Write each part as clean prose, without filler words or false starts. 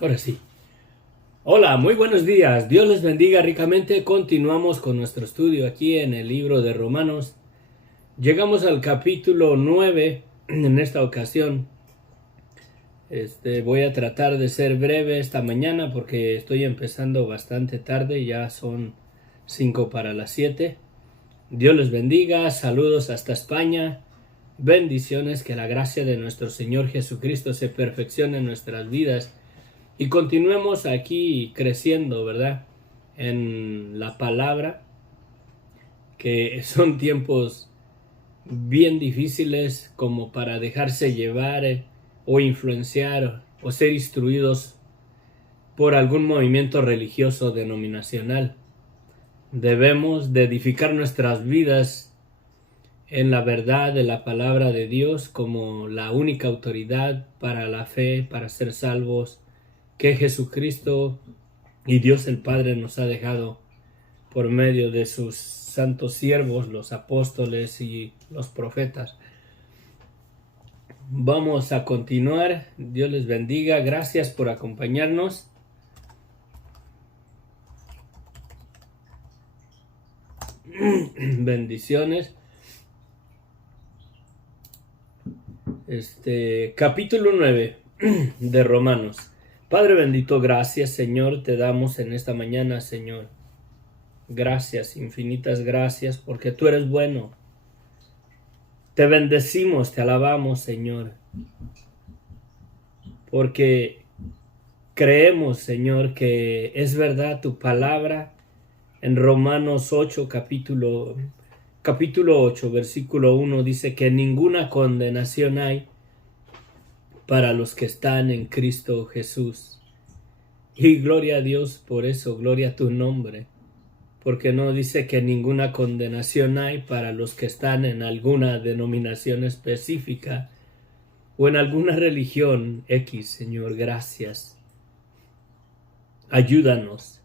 Ahora sí. Hola, muy buenos días. Dios les bendiga ricamente. Continuamos con nuestro estudio aquí en el libro de Romanos. Llegamos al capítulo 9 en esta ocasión. Voy a tratar de ser breve esta mañana porque estoy empezando bastante tarde. Ya son 5 para las 7. Dios les bendiga. Saludos hasta España. Bendiciones. Que la gracia de nuestro Señor Jesucristo se perfeccione en nuestras vidas. Y continuemos aquí creciendo, ¿verdad? En la palabra, que son tiempos bien difíciles como para dejarse llevar o influenciar o ser instruidos por algún movimiento religioso denominacional. Debemos de edificar nuestras vidas en la verdad de la palabra de Dios como la única autoridad para la fe, para ser salvos, que Jesucristo y Dios el Padre nos ha dejado por medio de sus santos siervos, los apóstoles y los profetas. Vamos a continuar. Dios les bendiga. Gracias por acompañarnos. Bendiciones. Capítulo 9 de Romanos. Padre bendito, gracias, Señor, te damos en esta mañana, Señor. Gracias, infinitas gracias, porque tú eres bueno. Te bendecimos, te alabamos, Señor, porque creemos, Señor, que es verdad tu palabra en Romanos 8, capítulo 8, versículo 1, dice que ninguna condenación hay para los que están en Cristo Jesús. Y gloria a Dios por eso, gloria a tu nombre, porque no dice que ninguna condenación hay para los que están en alguna denominación específica o en alguna religión X, Señor, gracias. Ayúdanos.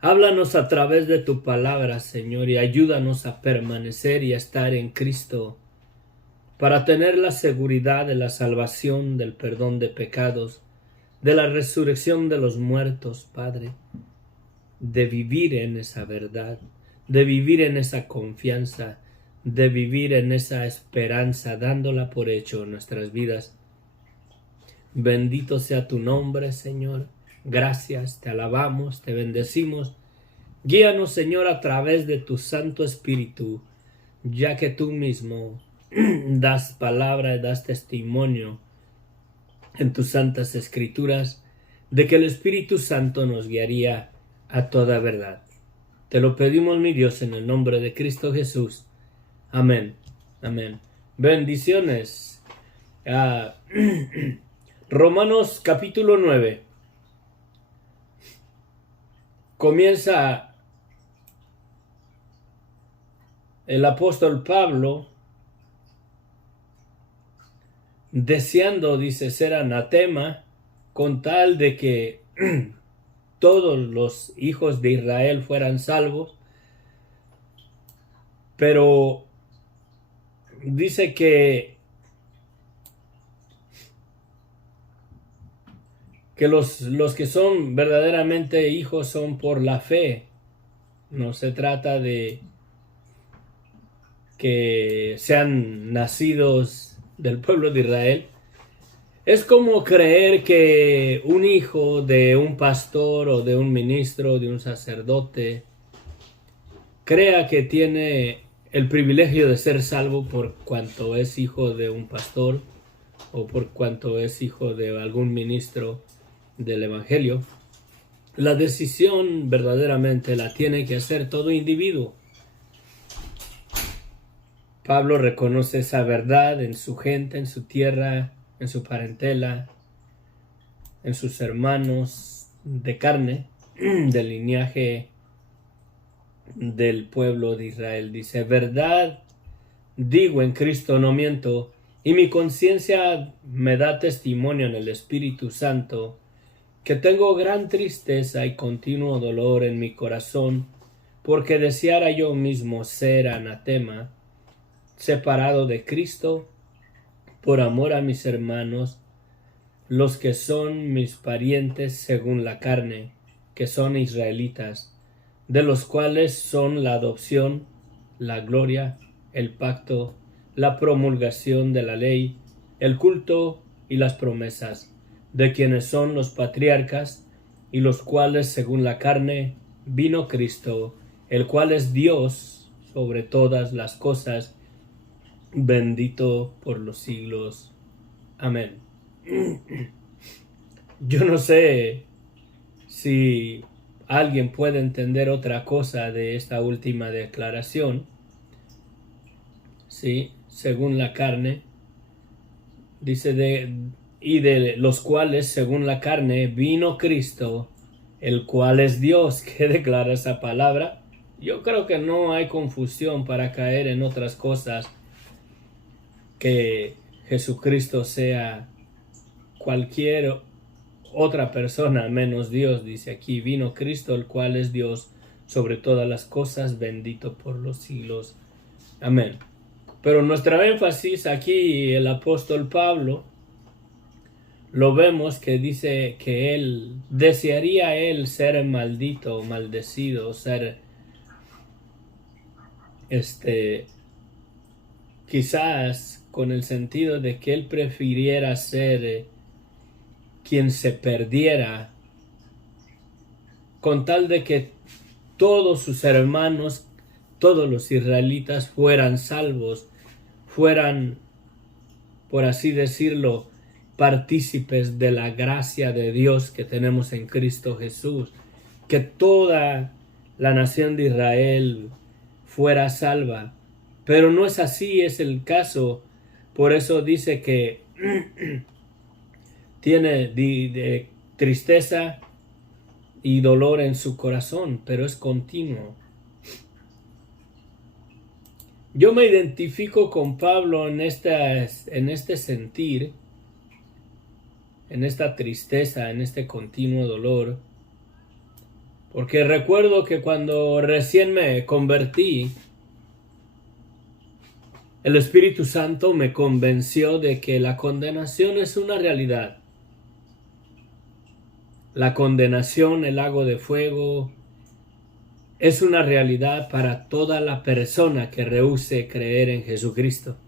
Háblanos a través de tu palabra, Señor, y ayúdanos a permanecer y a estar en Cristo para tener la seguridad de la salvación, del perdón de pecados, de la resurrección de los muertos, Padre, de vivir en esa verdad, de vivir en esa confianza, de vivir en esa esperanza, dándola por hecho en nuestras vidas. Bendito sea tu nombre, Señor. Gracias, te alabamos, te bendecimos. Guíanos, Señor, a través de tu Santo Espíritu, ya que tú mismo das palabra y das testimonio en tus santas escrituras de que el Espíritu Santo nos guiaría a toda verdad. Te lo pedimos, mi Dios, en el nombre de Cristo Jesús. Amén. Amén. Bendiciones. Romanos capítulo 9. Comienza el apóstol Pablo deseando, dice, ser anatema con tal de que todos los hijos de Israel fueran salvos, pero dice que los que son verdaderamente hijos son por la fe. No se trata de que sean nacidos del pueblo de Israel. Es como creer que un hijo de un pastor o de un ministro, de un sacerdote, crea que tiene el privilegio de ser salvo por cuanto es hijo de un pastor o por cuanto es hijo de algún ministro del Evangelio. La decisión verdaderamente la tiene que hacer todo individuo. Pablo reconoce esa verdad en su gente, en su tierra, en su parentela, en sus hermanos de carne, del linaje del pueblo de Israel. Dice, verdad digo en Cristo, no miento, y mi conciencia me da testimonio en el Espíritu Santo, que tengo gran tristeza y continuo dolor en mi corazón, porque deseara yo mismo ser anatema, separado de Cristo, por amor a mis hermanos, los que son mis parientes según la carne, que son israelitas, de los cuales son la adopción, la gloria, el pacto, la promulgación de la ley, el culto y las promesas, de quienes son los patriarcas, y los cuales según la carne vino Cristo, el cual es Dios sobre todas las cosas, bendito por los siglos. Amén. Yo no sé si alguien puede entender otra cosa de esta última declaración. Sí, según la carne, dice de los cuales según la carne vino Cristo, el cual es Dios. ¿Qué declara esa palabra? Yo creo que no hay confusión para caer en otras cosas que Jesucristo sea cualquier otra persona menos Dios. Dice aquí, vino Cristo, el cual es Dios sobre todas las cosas, bendito por los siglos. Amén. Pero nuestra énfasis aquí, el apóstol Pablo, lo vemos que dice que él desearía ser maldito o maldecido, ser quizás con el sentido de que él prefiriera ser quien se perdiera con tal de que todos sus hermanos, todos los israelitas fueran salvos, fueran, por así decirlo, partícipes de la gracia de Dios que tenemos en Cristo Jesús, que toda la nación de Israel fuera salva. Pero no es así, es el caso. Por eso dice que tiene tristeza y dolor en su corazón, pero es continuo. Yo me identifico con Pablo en este sentir, en esta tristeza, en este continuo dolor, porque recuerdo que cuando recién me convertí, el Espíritu Santo me convenció de que la condenación es una realidad. La condenación, el lago de fuego, es una realidad para toda la persona que rehúse creer en Jesucristo.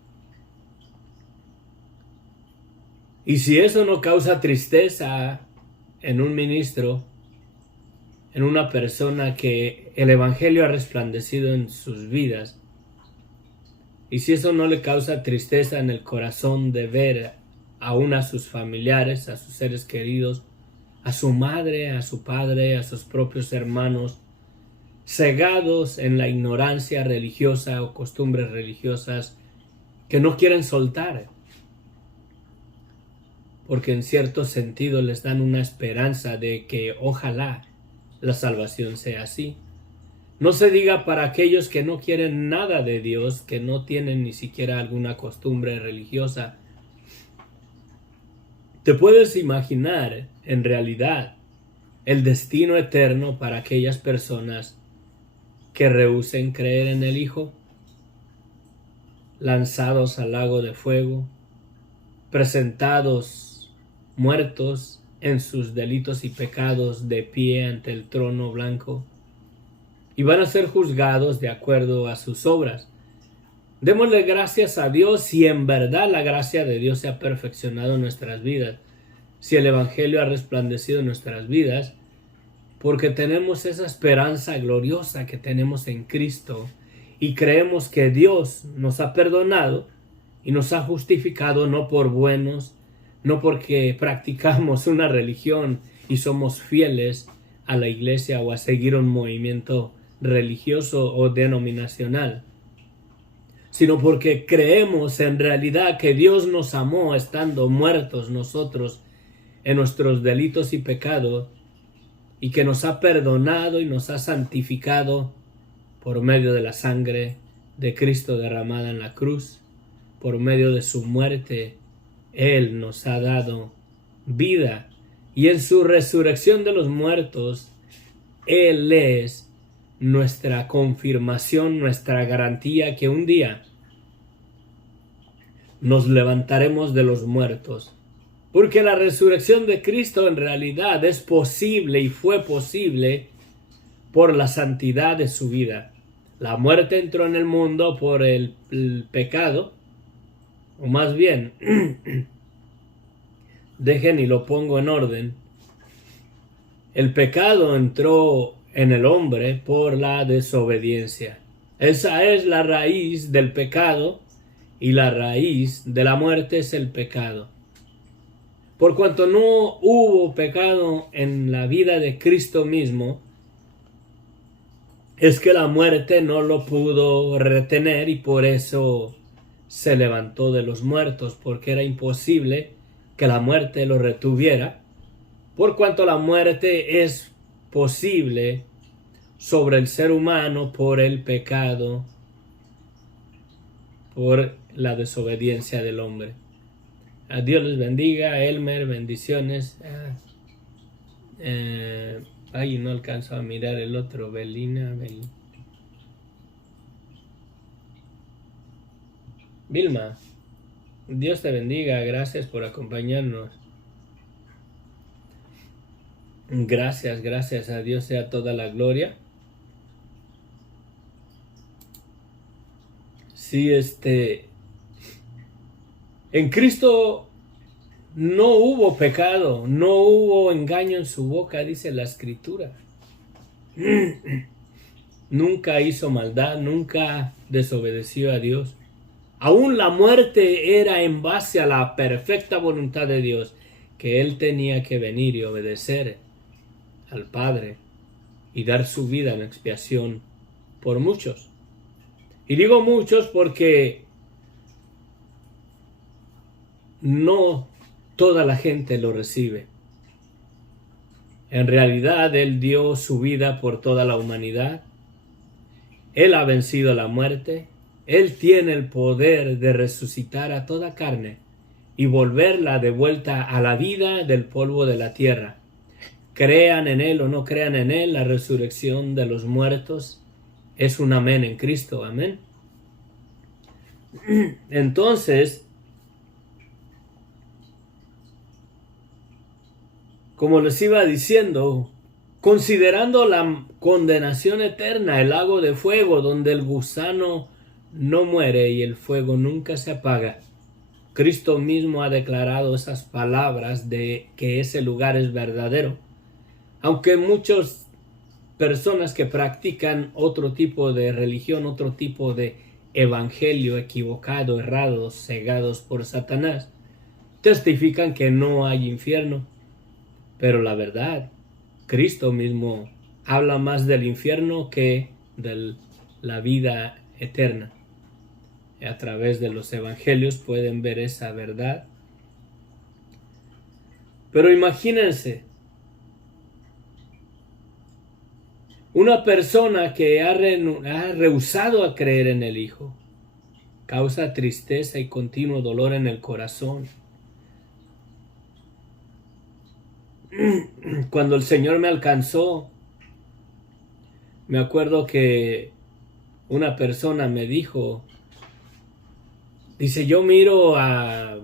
Y si eso no causa tristeza en un ministro, en una persona que el Evangelio ha resplandecido en sus vidas, y si eso no le causa tristeza en el corazón de ver aún a sus familiares, a sus seres queridos, a su madre, a su padre, a sus propios hermanos, cegados en la ignorancia religiosa o costumbres religiosas que no quieren soltar, porque en cierto sentido les dan una esperanza de que ojalá la salvación sea así. No se diga para aquellos que no quieren nada de Dios, que no tienen ni siquiera alguna costumbre religiosa. ¿Te puedes imaginar en realidad el destino eterno para aquellas personas que rehúsen creer en el Hijo? Lanzados al lago de fuego, presentados muertos en sus delitos y pecados de pie ante el trono blanco, y van a ser juzgados de acuerdo a sus obras. Démosle gracias a Dios si en verdad la gracia de Dios se ha perfeccionado en nuestras vidas, si el Evangelio ha resplandecido en nuestras vidas, porque tenemos esa esperanza gloriosa que tenemos en Cristo y creemos que Dios nos ha perdonado y nos ha justificado no por buenos, no porque practicamos una religión y somos fieles a la iglesia o a seguir un movimiento religioso o denominacional, sino porque creemos en realidad que Dios nos amó estando muertos nosotros en nuestros delitos y pecados, y que nos ha perdonado y nos ha santificado por medio de la sangre de Cristo derramada en la cruz. Por medio de su muerte, Él nos ha dado vida, y en su resurrección de los muertos, Él es nuestra confirmación, nuestra garantía que un día nos levantaremos de los muertos Porque la resurrección de Cristo en realidad es posible y fue posible por la santidad de su vida. La muerte entró en el mundo por el pecado, o más bien, dejen y lo pongo en orden. El pecado entró en el hombre por la desobediencia. Esa es la raíz del pecado y la raíz de la muerte es el pecado. Por cuanto no hubo pecado en la vida de Cristo mismo, es que la muerte no lo pudo retener y por eso se levantó de los muertos, porque era imposible que la muerte lo retuviera, por cuanto la muerte es posible sobre el ser humano por el pecado, por la desobediencia del hombre. A Dios les bendiga. Elmer, bendiciones. No alcanzo a mirar el otro. Belina. Vilma, Dios te bendiga. Gracias por acompañarnos. Gracias a Dios sea toda la gloria. Sí, en Cristo no hubo pecado, no hubo engaño en su boca, dice la Escritura. Nunca hizo maldad, nunca desobedeció a Dios. Aún la muerte era en base a la perfecta voluntad de Dios, que Él tenía que venir y obedecer al Padre y dar su vida en expiación por muchos. Y digo muchos porque no toda la gente lo recibe. En realidad, Él dio su vida por toda la humanidad. Él ha vencido la muerte. Él tiene el poder de resucitar a toda carne y volverla de vuelta a la vida del polvo de la tierra. Crean en Él o no crean en Él, la resurrección de los muertos es un amén en Cristo. Amén. Entonces, como les iba diciendo, considerando la condenación eterna, el lago de fuego donde el gusano no muere y el fuego nunca se apaga, Cristo mismo ha declarado esas palabras de que ese lugar es verdadero. Aunque muchas personas que practican otro tipo de religión, otro tipo de evangelio equivocado, errados, cegados por Satanás, testifican que no hay infierno. Pero la verdad, Cristo mismo habla más del infierno que de la vida eterna. A través de los evangelios pueden ver esa verdad. Pero imagínense, una persona que ha rehusado a creer en el Hijo, causa tristeza y continuo dolor en el corazón. Cuando el Señor me alcanzó, me acuerdo que una persona me dijo, dice, yo miro a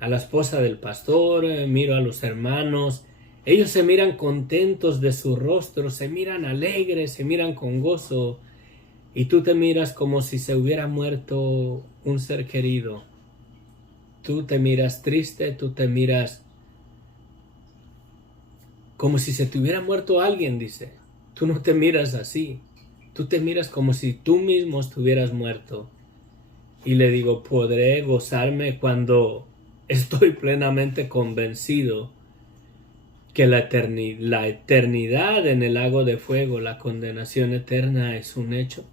la esposa del pastor, miro a los hermanos, ellos se miran contentos de su rostro, se miran alegres, se miran con gozo, y tú te miras como si se hubiera muerto un ser querido. Tú te miras triste, tú te miras como si se te hubiera muerto alguien, dice. Tú no te miras así. Tú te miras como si tú mismo estuvieras muerto. Y le digo, podré gozarme cuando estoy plenamente convencido que la eternidad en el lago de fuego, la condenación eterna es un hecho.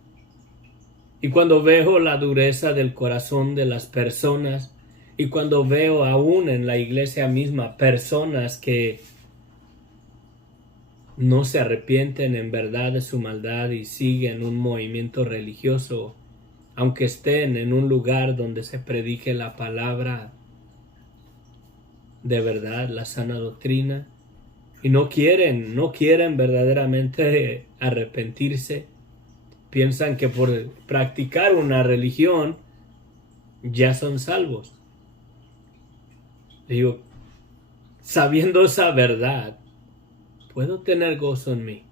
Y cuando veo la dureza del corazón de las personas, y cuando veo aún en la iglesia misma personas que no se arrepienten en verdad de su maldad y siguen un movimiento religioso, aunque estén en un lugar donde se predique la palabra de verdad, la sana doctrina, y no quieren verdaderamente arrepentirse, piensan que por practicar una religión ya son salvos. Digo, sabiendo esa verdad, puedo tener gozo en mí.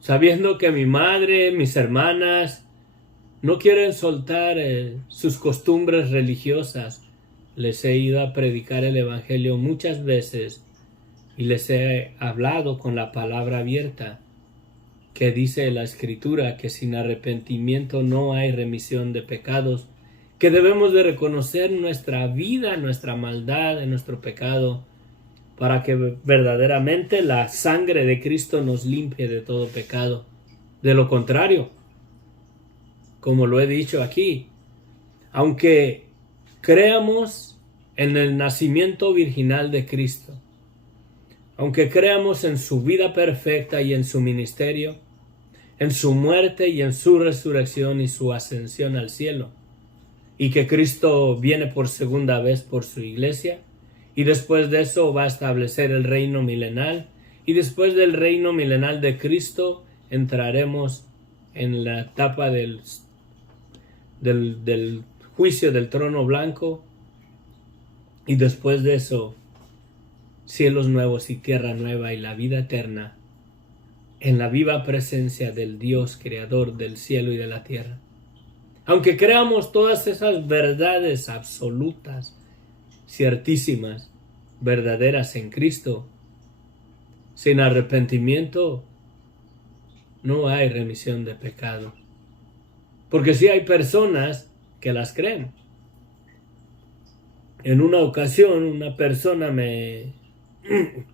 Sabiendo que mi madre, mis hermanas, no quieren soltar sus costumbres religiosas. Les he ido a predicar el Evangelio muchas veces y les he hablado con la palabra abierta, que dice la Escritura que sin arrepentimiento no hay remisión de pecados, que debemos de reconocer nuestra vida, nuestra maldad, en nuestro pecado, para que verdaderamente la sangre de Cristo nos limpie de todo pecado. De lo contrario, como lo he dicho aquí, aunque creamos en el nacimiento virginal de Cristo, aunque creamos en su vida perfecta y en su ministerio, en su muerte y en su resurrección y su ascensión al cielo, y que Cristo viene por segunda vez por su iglesia, y después de eso va a establecer el reino milenal, y después del reino milenal de Cristo entraremos en la etapa del juicio del trono blanco, y después de eso cielos nuevos y tierra nueva y la vida eterna en la viva presencia del Dios creador del cielo y de la tierra. Aunque creamos todas esas verdades absolutas, ciertísimas, verdaderas en Cristo, sin arrepentimiento no hay remisión de pecados. Porque sí hay personas que las creen. En una ocasión una persona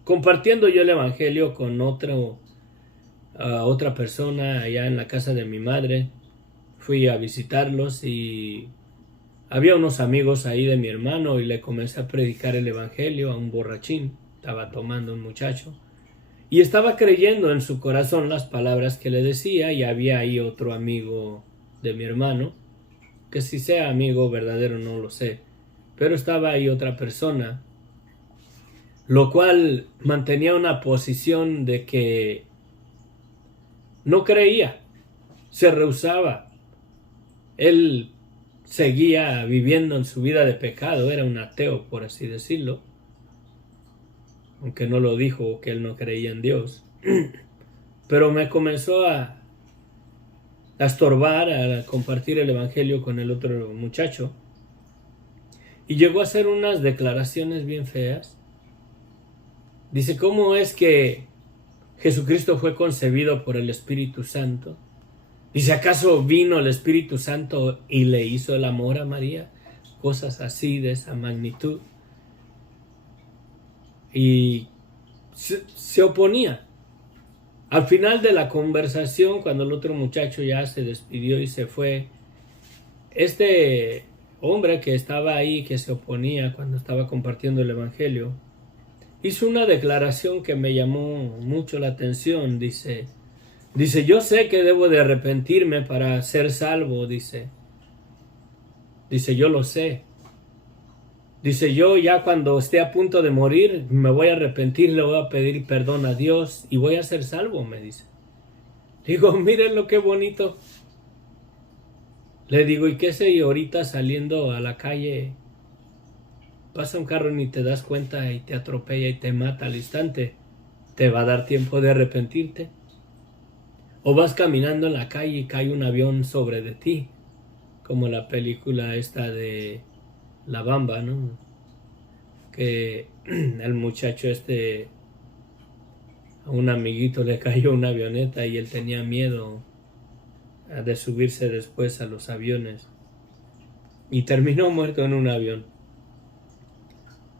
compartiendo yo el Evangelio con otra persona allá en la casa de mi madre, fui a visitarlos y había unos amigos ahí de mi hermano y le comencé a predicar el Evangelio a un borrachín. Estaba tomando un muchacho y estaba creyendo en su corazón las palabras que le decía, y había ahí otro amigo de mi hermano, que si sea amigo verdadero no lo sé, pero estaba ahí otra persona, lo cual mantenía una posición de que no creía, se rehusaba. Él seguía viviendo en su vida de pecado, era un ateo, por así decirlo, aunque no lo dijo que él no creía en Dios. Pero me comenzó a estorbar a compartir el Evangelio con el otro muchacho, y llegó a hacer unas declaraciones bien feas. Dice, ¿cómo es que Jesucristo fue concebido por el Espíritu Santo? Dice, ¿acaso vino el Espíritu Santo y le hizo el amor a María? Cosas así de esa magnitud. Y se oponía. Al final de la conversación, cuando el otro muchacho ya se despidió y se fue, este hombre que estaba ahí, que se oponía cuando estaba compartiendo el Evangelio, hizo una declaración que me llamó mucho la atención. Dice, yo sé que debo de arrepentirme para ser salvo, dice, yo lo sé. Dice, yo ya cuando esté a punto de morir, me voy a arrepentir, le voy a pedir perdón a Dios y voy a ser salvo, me dice. Digo, miren lo que bonito. Le digo, ¿y qué sé yo? Ahorita saliendo a la calle, pasa un carro y ni te das cuenta y te atropella y te mata al instante. ¿Te va a dar tiempo de arrepentirte? O vas caminando en la calle y cae un avión sobre de ti, como la película esta de La Bamba, ¿no? Que el muchacho a un amiguito le cayó una avioneta y él tenía miedo de subirse después a los aviones y terminó muerto en un avión.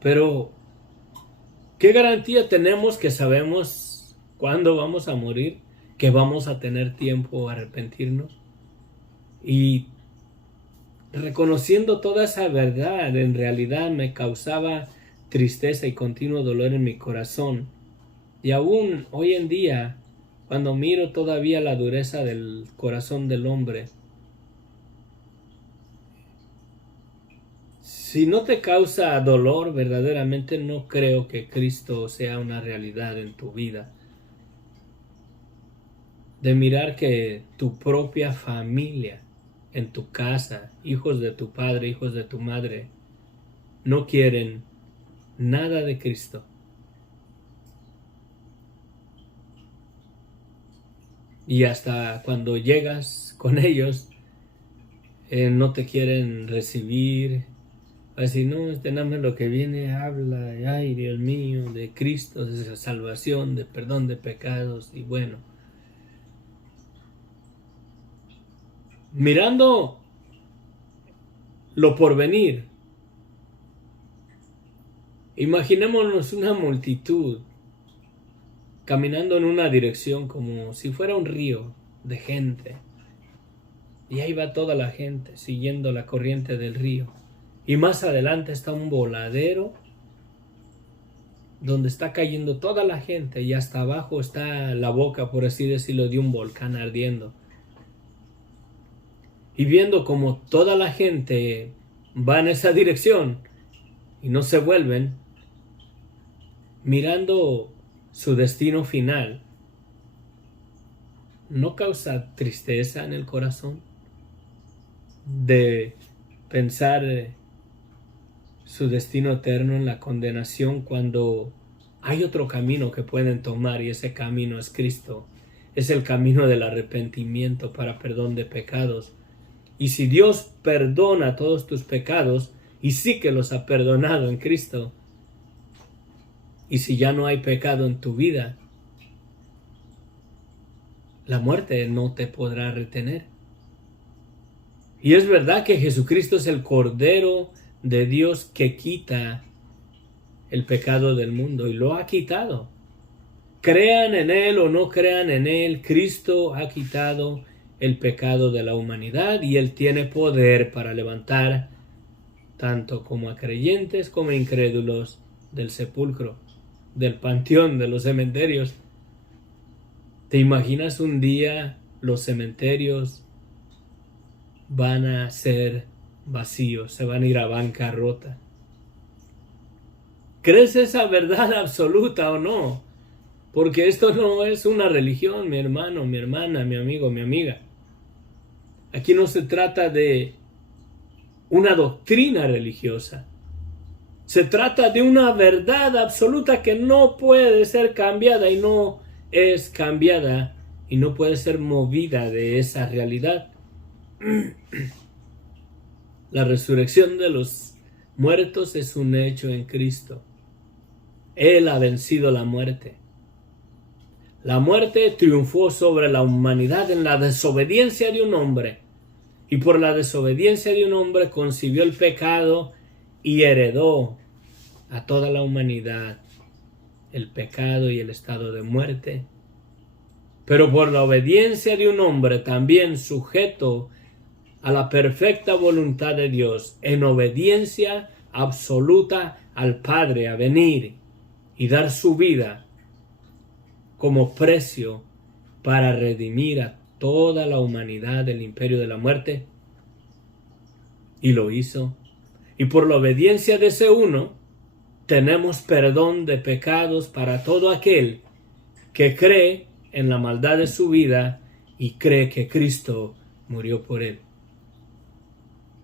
Pero ¿qué garantía tenemos que sabemos cuándo vamos a morir, que vamos a tener tiempo a arrepentirnos? Y reconociendo toda esa verdad, en realidad me causaba tristeza y continuo dolor en mi corazón. Y aún hoy en día, cuando miro todavía la dureza del corazón del hombre, si no te causa dolor, verdaderamente no creo que Cristo sea una realidad en tu vida. De mirar que tu propia familia, en tu casa, hijos de tu padre, hijos de tu madre, no quieren nada de Cristo. Y hasta cuando llegas con ellos, no te quieren recibir. Así, no, nada más lo que viene habla, ay Dios mío, de Cristo, de salvación, de perdón de pecados. Y bueno, mirando lo porvenir, imaginémonos una multitud caminando en una dirección como si fuera un río de gente. Y ahí va toda la gente siguiendo la corriente del río. Y más adelante está un voladero donde está cayendo toda la gente y hasta abajo está la boca, por así decirlo, de un volcán ardiendo. Y viendo como toda la gente va en esa dirección y no se vuelven, mirando su destino final, ¿no causa tristeza en el corazón de pensar su destino eterno en la condenación cuando hay otro camino que pueden tomar y ese camino es Cristo? Es el camino del arrepentimiento para perdón de pecados. Y si Dios perdona todos tus pecados, y sí que los ha perdonado en Cristo, y si ya no hay pecado en tu vida, la muerte no te podrá retener. Y es verdad que Jesucristo es el Cordero de Dios que quita el pecado del mundo, y lo ha quitado. Crean en Él o no crean en Él, Cristo ha quitado el pecado de la humanidad y Él tiene poder para levantar tanto como a creyentes como a incrédulos del sepulcro, del panteón, de los cementerios. ¿Te imaginas un día los cementerios van a ser vacíos, se van a ir a bancarrota? ¿Crees esa verdad absoluta o no? Porque esto no es una religión, mi hermano, mi hermana, mi amigo, mi amiga. Aquí no se trata de una doctrina religiosa. Se trata de una verdad absoluta que no puede ser cambiada y no es cambiada y no puede ser movida de esa realidad. La resurrección de los muertos es un hecho en Cristo. Él ha vencido la muerte. La muerte triunfó sobre la humanidad en la desobediencia de un hombre. Y por la desobediencia de un hombre concibió el pecado y heredó a toda la humanidad el pecado y el estado de muerte. Pero por la obediencia de un hombre también sujeto a la perfecta voluntad de Dios, en obediencia absoluta al Padre, a venir y dar su vida como precio para redimir a toda la humanidad del imperio de la muerte. Y lo hizo. Y por la obediencia de ese uno, tenemos perdón de pecados para todo aquel que cree en la maldad de su vida y cree que Cristo murió por él.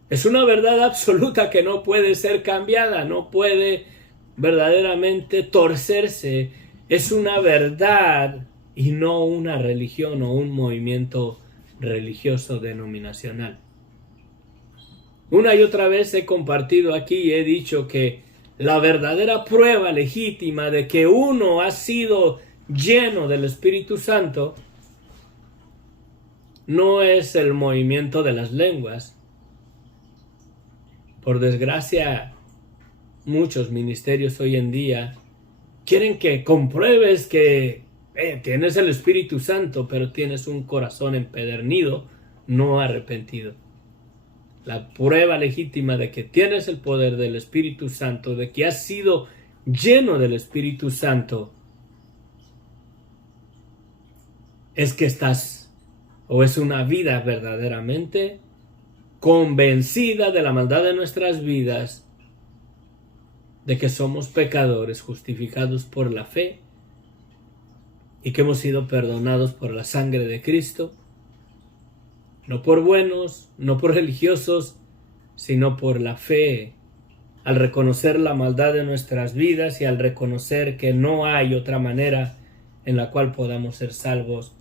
Es una verdad absoluta que no puede ser cambiada, no puede verdaderamente torcerse. Es una verdad y no una religión o un movimiento religioso denominacional. Una y otra vez he compartido aquí y he dicho que la verdadera prueba legítima de que uno ha sido lleno del Espíritu Santo no es el movimiento de las lenguas. Por desgracia, muchos ministerios hoy en día quieren que compruebes que tienes el Espíritu Santo, pero tienes un corazón empedernido, no arrepentido. La prueba legítima de que tienes el poder del Espíritu Santo, de que has sido lleno del Espíritu Santo, es que estás, o es una vida verdaderamente convencida de la maldad de nuestras vidas, de que somos pecadores justificados por la fe y que hemos sido perdonados por la sangre de Cristo, no por buenos, no por religiosos, sino por la fe al reconocer la maldad de nuestras vidas y al reconocer que no hay otra manera en la cual podamos ser salvos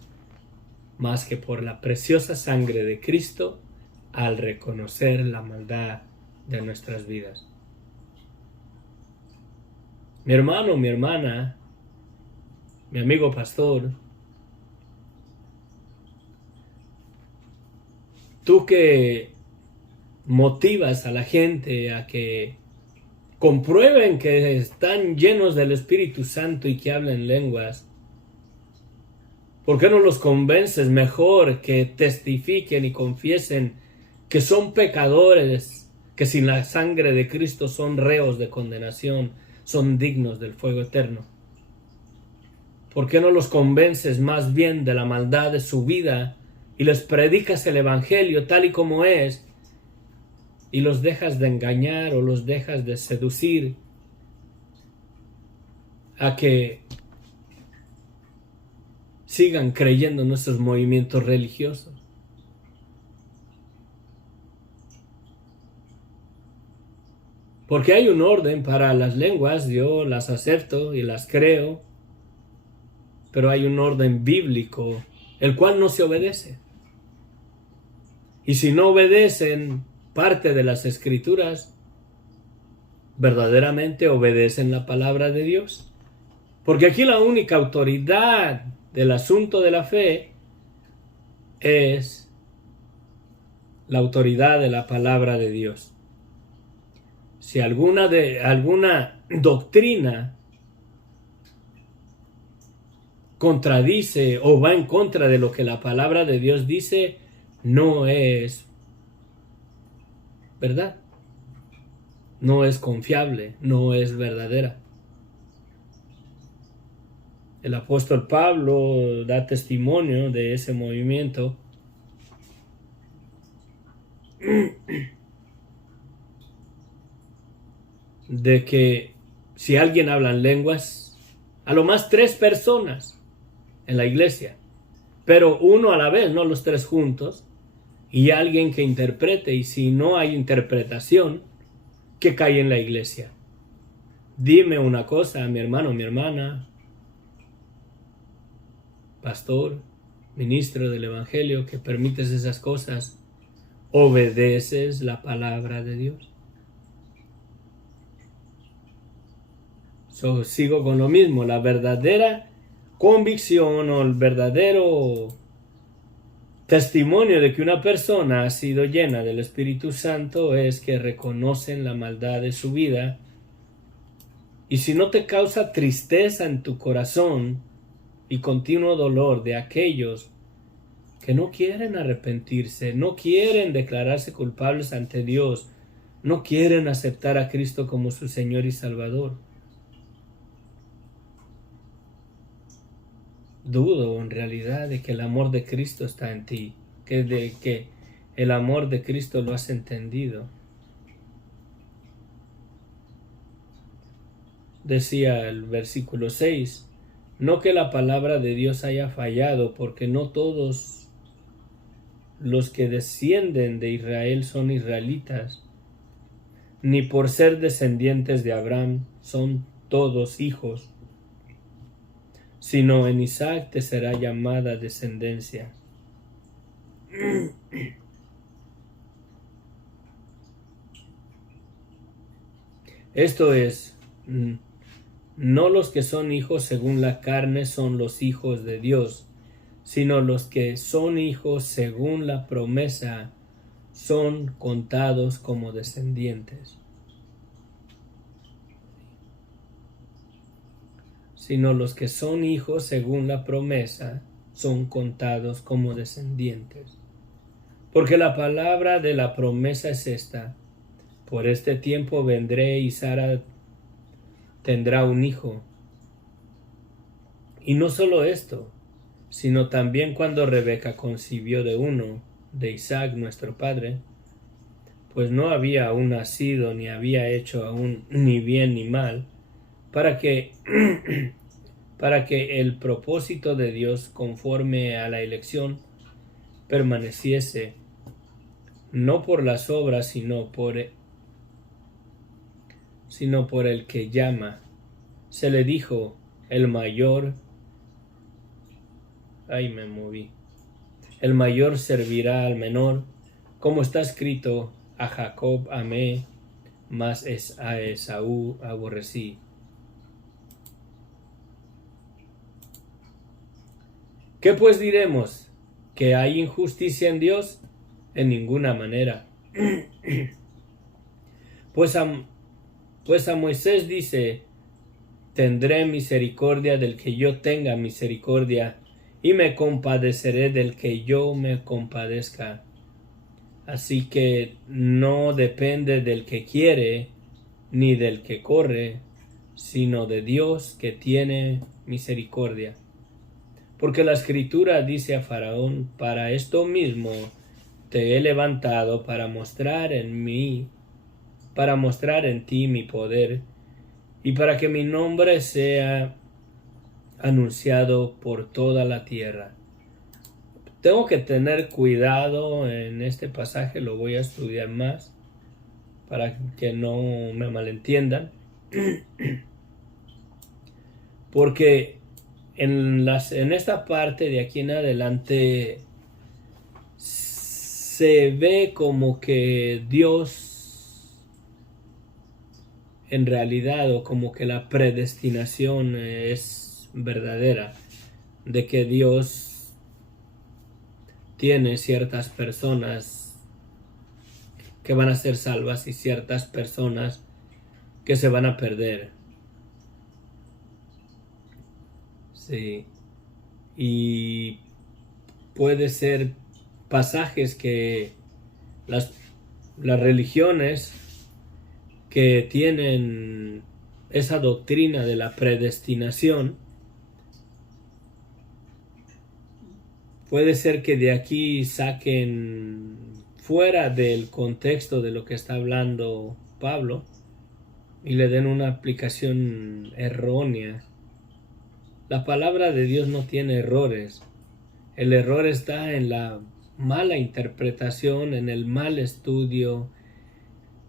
más que por la preciosa sangre de Cristo, al reconocer la maldad de nuestras vidas. Mi hermano, mi hermana, mi amigo pastor, tú que motivas a la gente a que comprueben que están llenos del Espíritu Santo y que hablen lenguas, ¿por qué no los convences mejor que testifiquen y confiesen que son pecadores, que sin la sangre de Cristo son reos de condenación, son dignos del fuego eterno? ¿Por qué no los convences más bien de la maldad de su vida y les predicas el Evangelio tal y como es y los dejas de engañar o los dejas de seducir a que sigan creyendo en nuestros movimientos religiosos? Porque hay un orden para las lenguas, yo las acepto y las creo, pero hay un orden bíblico, el cual no se obedece. Y si no obedecen parte de las Escrituras, verdaderamente obedecen la palabra de Dios. Porque aquí la única autoridad del asunto de la fe es la autoridad de la palabra de Dios. Si alguna doctrina contradice o va en contra de lo que la palabra de Dios dice, no es verdad, no es confiable, no es verdadera. El apóstol Pablo da testimonio de ese movimiento de que si alguien habla en lenguas, a lo más 3 personas en la iglesia, pero uno a la vez, no los 3 juntos, y alguien que interprete, y si no hay interpretación, que cae en la iglesia. Dime una cosa, mi hermano, mi hermana, pastor, ministro del Evangelio, que permites esas cosas, ¿obedeces la palabra de Dios? Sigo con lo mismo, la verdadera convicción o el verdadero testimonio de que una persona ha sido llena del Espíritu Santo es que reconocen la maldad de su vida. Y si no te causa tristeza en tu corazón y continuo dolor de aquellos que no quieren arrepentirse, no quieren declararse culpables ante Dios, no quieren aceptar a Cristo como su Señor y Salvador, dudo en realidad de que el amor de Cristo está en ti, que el amor de Cristo lo has entendido. Decía el versículo 6, no que la palabra de Dios haya fallado, porque no todos los que descienden de Israel son israelitas, ni por ser descendientes de Abraham son todos hijos, sino en Isaac te será llamada descendencia. Esto es, no los que son hijos según la carne son los hijos de Dios, sino los que son hijos según la promesa son contados como descendientes. Sino los que son hijos según la promesa son contados como descendientes. Porque la palabra de la promesa es esta: por este tiempo vendré y Sara tendrá un hijo. Y no solo esto, sino también cuando Rebeca concibió de uno, de Isaac nuestro padre, pues no había aún nacido ni había hecho aún ni bien ni mal, para que el propósito de Dios conforme a la elección permaneciese, no por las obras, sino por sino por el que llama. Se le dijo, el mayor servirá al menor, como está escrito, a Jacob amé, mas a Esaú aborrecí. ¿Qué pues diremos? ¿Que hay injusticia en Dios? En ninguna manera. Pues a Moisés dice, tendré misericordia del que yo tenga misericordia, y me compadeceré del que yo me compadezca. Así que no depende del que quiere, ni del que corre, sino de Dios que tiene misericordia. Porque la Escritura dice a Faraón, para esto mismo te he levantado para mostrar en ti mi poder, y para que mi nombre sea anunciado por toda la tierra. Tengo que tener cuidado en este pasaje, lo voy a estudiar más para que no me malentiendan. Porque en esta parte de aquí en adelante se ve como que Dios en realidad, o como que la predestinación es verdadera, de que Dios tiene ciertas personas que van a ser salvas y ciertas personas que se van a perder. Sí. Y puede ser pasajes que las religiones que tienen esa doctrina de la predestinación, puede ser que de aquí saquen fuera del contexto de lo que está hablando Pablo y le den una aplicación errónea. La palabra de Dios no tiene errores. El error está en la mala interpretación, en el mal estudio,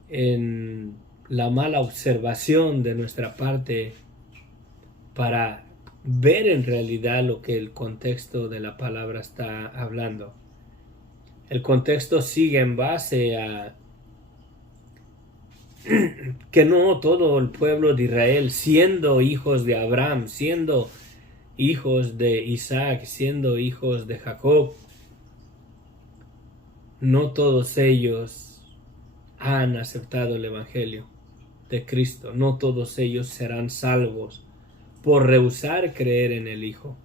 en la mala observación de nuestra parte para ver en realidad lo que el contexto de la palabra está hablando. El contexto sigue en base a que no todo el pueblo de Israel, siendo hijos de Abraham, siendo hijos de Isaac, siendo hijos de Jacob, no todos ellos han aceptado el Evangelio de Cristo. No todos ellos serán salvos por rehusar creer en el Hijo.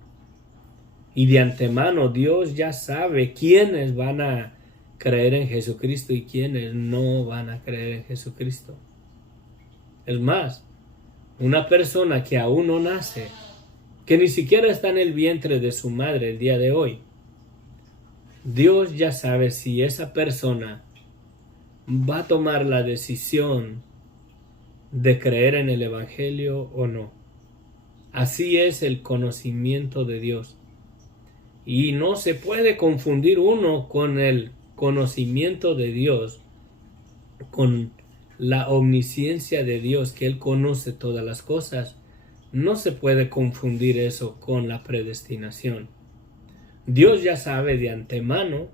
Y de antemano Dios ya sabe quiénes van a creer en Jesucristo y quiénes no van a creer en Jesucristo. Es más, una persona que aún no nace, que ni siquiera está en el vientre de su madre el día de hoy, Dios ya sabe si esa persona va a tomar la decisión de creer en el Evangelio o no. Así es el conocimiento de Dios. Y no se puede confundir uno con el conocimiento de Dios, con la omnisciencia de Dios, que Él conoce todas las cosas. No se puede confundir eso con la predestinación. Dios ya sabe de antemano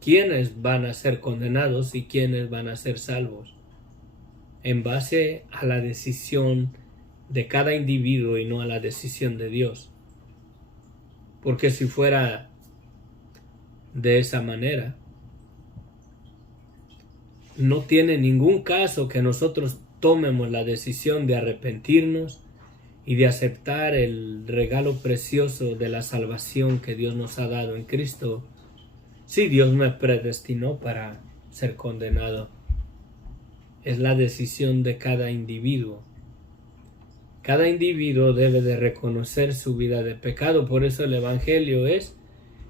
quiénes van a ser condenados y quiénes van a ser salvos, en base a la decisión de cada individuo y no a la decisión de Dios. Porque si fuera de esa manera, no tiene ningún caso que nosotros tomemos la decisión de arrepentirnos y de aceptar el regalo precioso de la salvación que Dios nos ha dado en Cristo, si Dios me predestinó para ser condenado. Es la decisión de cada individuo. Cada individuo debe de reconocer su vida de pecado. Por eso el Evangelio es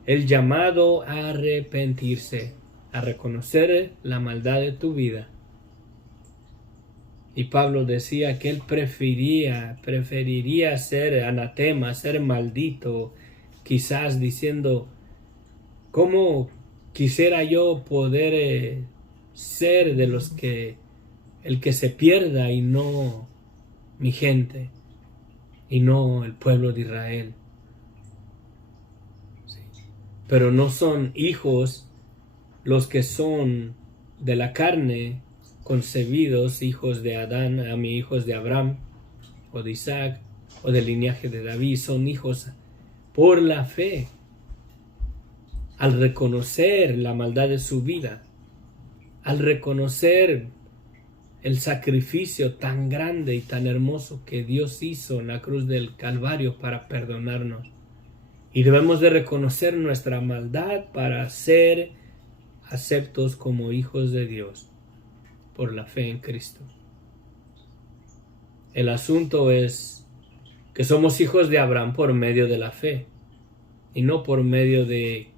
el llamado a arrepentirse, a reconocer la maldad de tu vida. Y Pablo decía que él preferiría ser anatema, ser maldito, quizás diciendo, ¿cómo quisiera yo poder ser de los que el que se pierda y no mi gente y no el pueblo de Israel. Sí. Pero no son hijos los que son de la carne concebidos, hijos de Adán, a mí hijos de Abraham o de Isaac o del linaje de David, son hijos por la fe, al reconocer la maldad de su vida, al reconocer el sacrificio tan grande y tan hermoso que Dios hizo en la cruz del Calvario para perdonarnos. Y debemos de reconocer nuestra maldad para ser aceptos como hijos de Dios por la fe en Cristo. El asunto es que somos hijos de Abraham por medio de la fe y no por medio de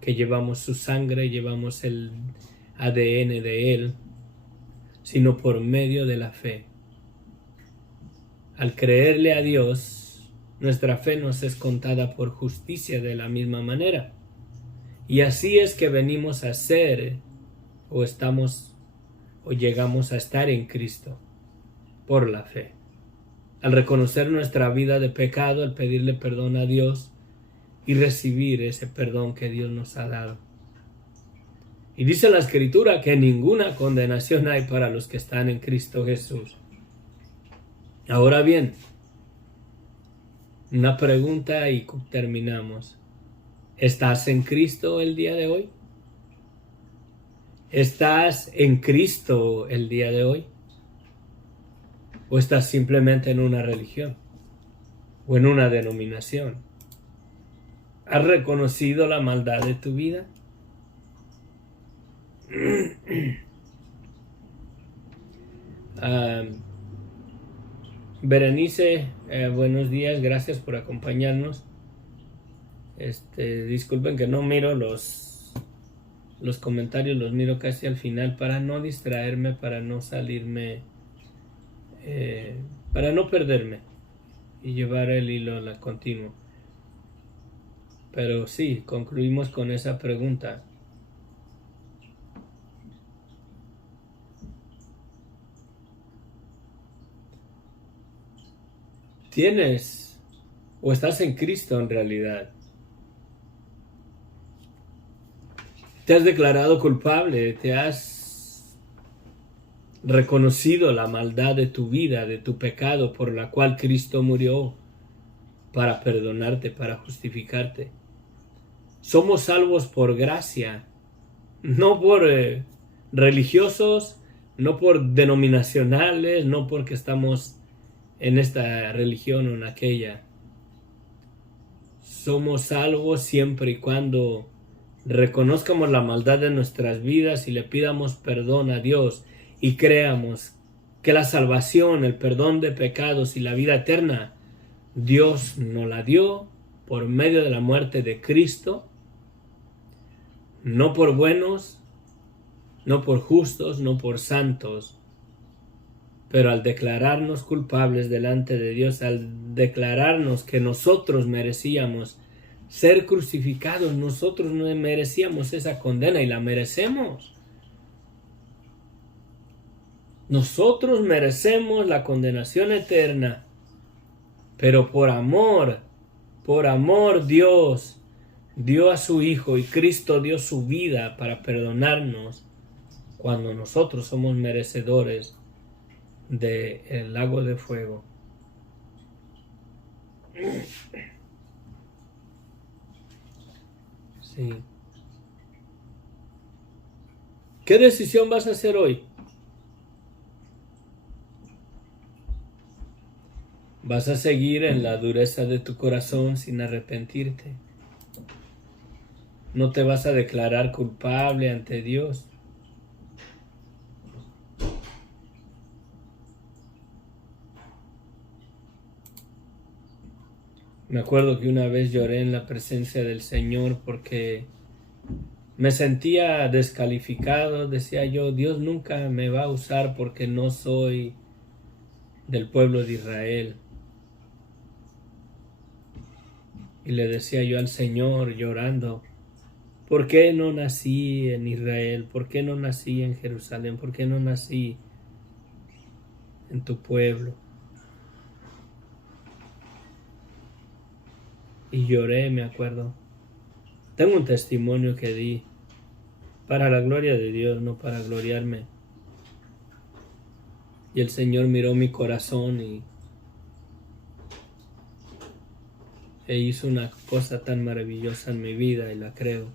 que llevamos su sangre, llevamos el ADN de él, sino por medio de la fe. Al creerle a Dios, nuestra fe nos es contada por justicia de la misma manera. Y así es que venimos a ser o llegamos a estar en Cristo por la fe. Al reconocer nuestra vida de pecado, al pedirle perdón a Dios y recibir ese perdón que Dios nos ha dado. Y dice la Escritura que ninguna condenación hay para los que están en Cristo Jesús. Ahora bien, una pregunta y terminamos. ¿Estás en Cristo el día de hoy? ¿Estás en Cristo el día de hoy? ¿O estás simplemente en una religión? ¿O en una denominación? ¿Has reconocido la maldad de tu vida? Berenice, buenos días, gracias por acompañarnos. Disculpen que no miro los comentarios, los miro casi al final para no distraerme, para no salirme, para no perderme y llevar el hilo continuo. Pero sí, concluimos con esa pregunta. ¿Tienes o estás en Cristo en realidad? ¿Te has declarado culpable? ¿Te has reconocido la maldad de tu vida, de tu pecado por la cual Cristo murió para perdonarte, para justificarte? Somos salvos por gracia, no por religiosos, no por denominacionales, no porque estamos en esta religión o en aquella. Somos salvos siempre y cuando reconozcamos la maldad de nuestras vidas y le pidamos perdón a Dios y creamos que la salvación, el perdón de pecados y la vida eterna, Dios nos la dio por medio de la muerte de Cristo, no por buenos, no por justos, no por santos, pero al declararnos culpables delante de Dios, al declararnos que nosotros merecíamos ser crucificados, nosotros no merecíamos esa condena y la merecemos. Nosotros merecemos la condenación eterna, pero por amor Dios dio a su Hijo y Cristo dio su vida para perdonarnos cuando nosotros somos merecedores del lago de fuego. Sí. ¿Qué decisión vas a hacer hoy? ¿Vas a seguir en la dureza de tu corazón sin arrepentirte? ¿No te vas a declarar culpable ante Dios? Me acuerdo que una vez lloré en la presencia del Señor porque me sentía descalificado. Decía yo, Dios nunca me va a usar porque no soy del pueblo de Israel. Y le decía yo al Señor llorando, ¿por qué no nací en Israel? ¿Por qué no nací en Jerusalén? ¿Por qué no nací en tu pueblo. Y lloré, me acuerdo. Tengo un testimonio que di para la gloria de Dios, no para gloriarme. Y el Señor miró mi corazón e hizo una cosa tan maravillosa en mi vida y la creo.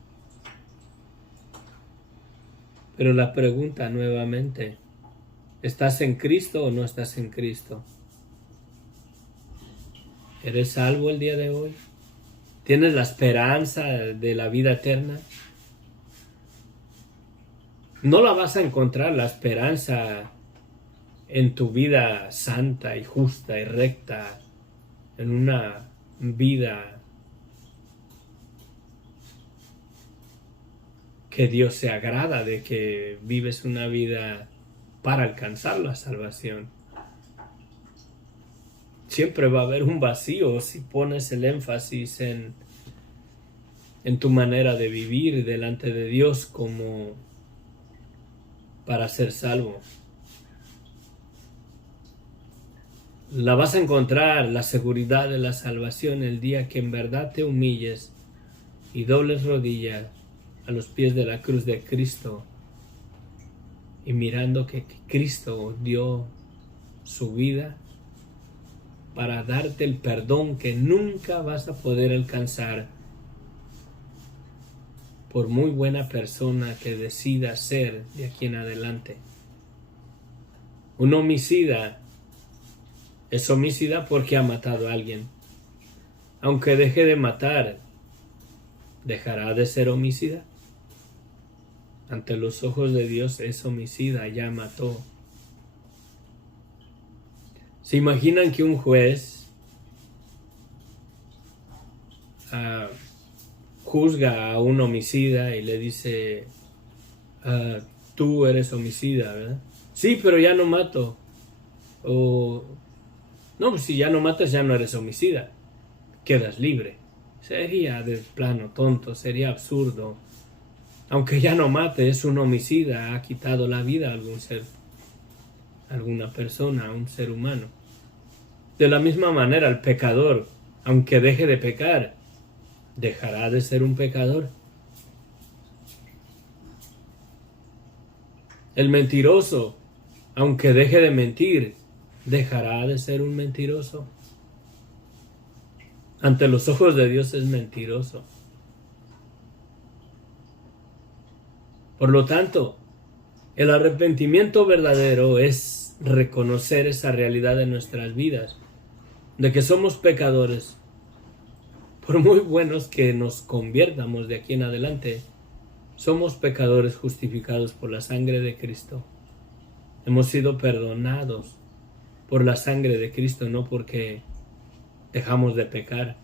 Pero la pregunta nuevamente, ¿estás en Cristo o no estás en Cristo? ¿Eres salvo el día de hoy? ¿Tienes la esperanza de la vida eterna? No la vas a encontrar, la esperanza, en tu vida santa y justa y recta, en una vida que Dios se agrada de que vives una vida para alcanzar la salvación. Siempre va a haber un vacío si pones el énfasis en tu manera de vivir delante de Dios como para ser salvo. La vas a encontrar, la seguridad de la salvación, el día que en verdad te humilles y dobles rodillas a los pies de la cruz de Cristo y mirando que Cristo dio su vida para darte el perdón que nunca vas a poder alcanzar por muy buena persona que decida ser de aquí en adelante. Un homicida es homicida porque ha matado a alguien. Aunque deje de matar, ¿dejará de ser homicida? Ante los ojos de Dios es homicida, ya mató. ¿Se imaginan que un juez juzga a un homicida y le dice, tú eres homicida, ¿verdad? Sí, pero ya no mato. O, no, pues si ya no matas ya no eres homicida. Quedas libre. Sería de plano tonto, sería absurdo. Aunque ya no mate, es un homicida, ha quitado la vida a algún ser, a alguna persona, a un ser humano. De la misma manera, el pecador, aunque deje de pecar, ¿dejará de ser un pecador? El mentiroso, aunque deje de mentir, ¿dejará de ser un mentiroso? Ante los ojos de Dios es mentiroso. Por lo tanto, el arrepentimiento verdadero es reconocer esa realidad en nuestras vidas, de que somos pecadores. Por muy buenos que nos convirtamos de aquí en adelante, somos pecadores justificados por la sangre de Cristo. Hemos sido perdonados por la sangre de Cristo, no porque dejamos de pecar.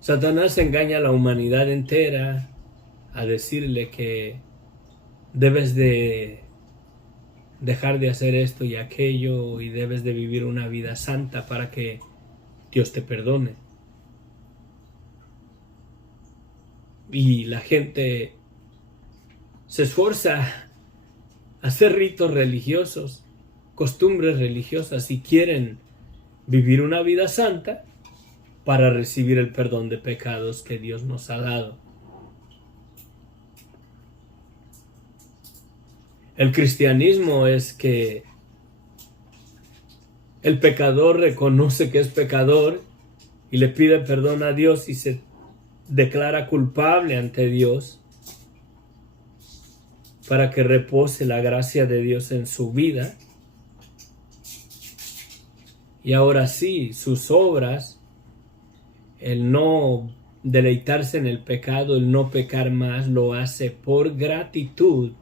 Satanás engaña a la humanidad entera a decirle que debes de dejar de hacer esto y aquello y debes de vivir una vida santa para que Dios te perdone. Y la gente se esfuerza a hacer ritos religiosos, costumbres religiosas y quieren vivir una vida santa para recibir el perdón de pecados que Dios nos ha dado. El cristianismo es que el pecador reconoce que es pecador y le pide perdón a Dios y se declara culpable ante Dios para que repose la gracia de Dios en su vida. Y ahora sí, sus obras, el no deleitarse en el pecado, el no pecar más, lo hace por gratitud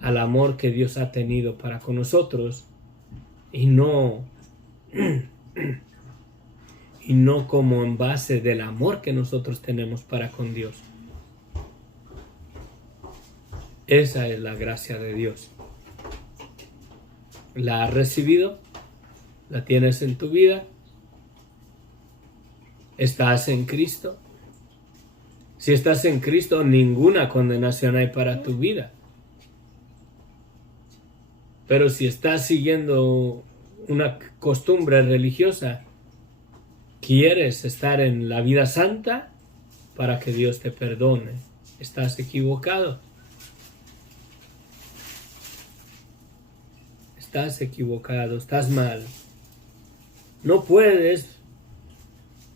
al amor que Dios ha tenido para con nosotros y no como en base del amor que nosotros tenemos para con Dios. Esa es la gracia de Dios. ¿La has recibido? ¿La tienes en tu vida? ¿Estás en Cristo? Si estás en Cristo, ninguna condenación hay para tu vida. Pero si estás siguiendo una costumbre religiosa, quieres estar en la vida santa para que Dios te perdone, estás equivocado. Estás equivocado, estás mal. No puedes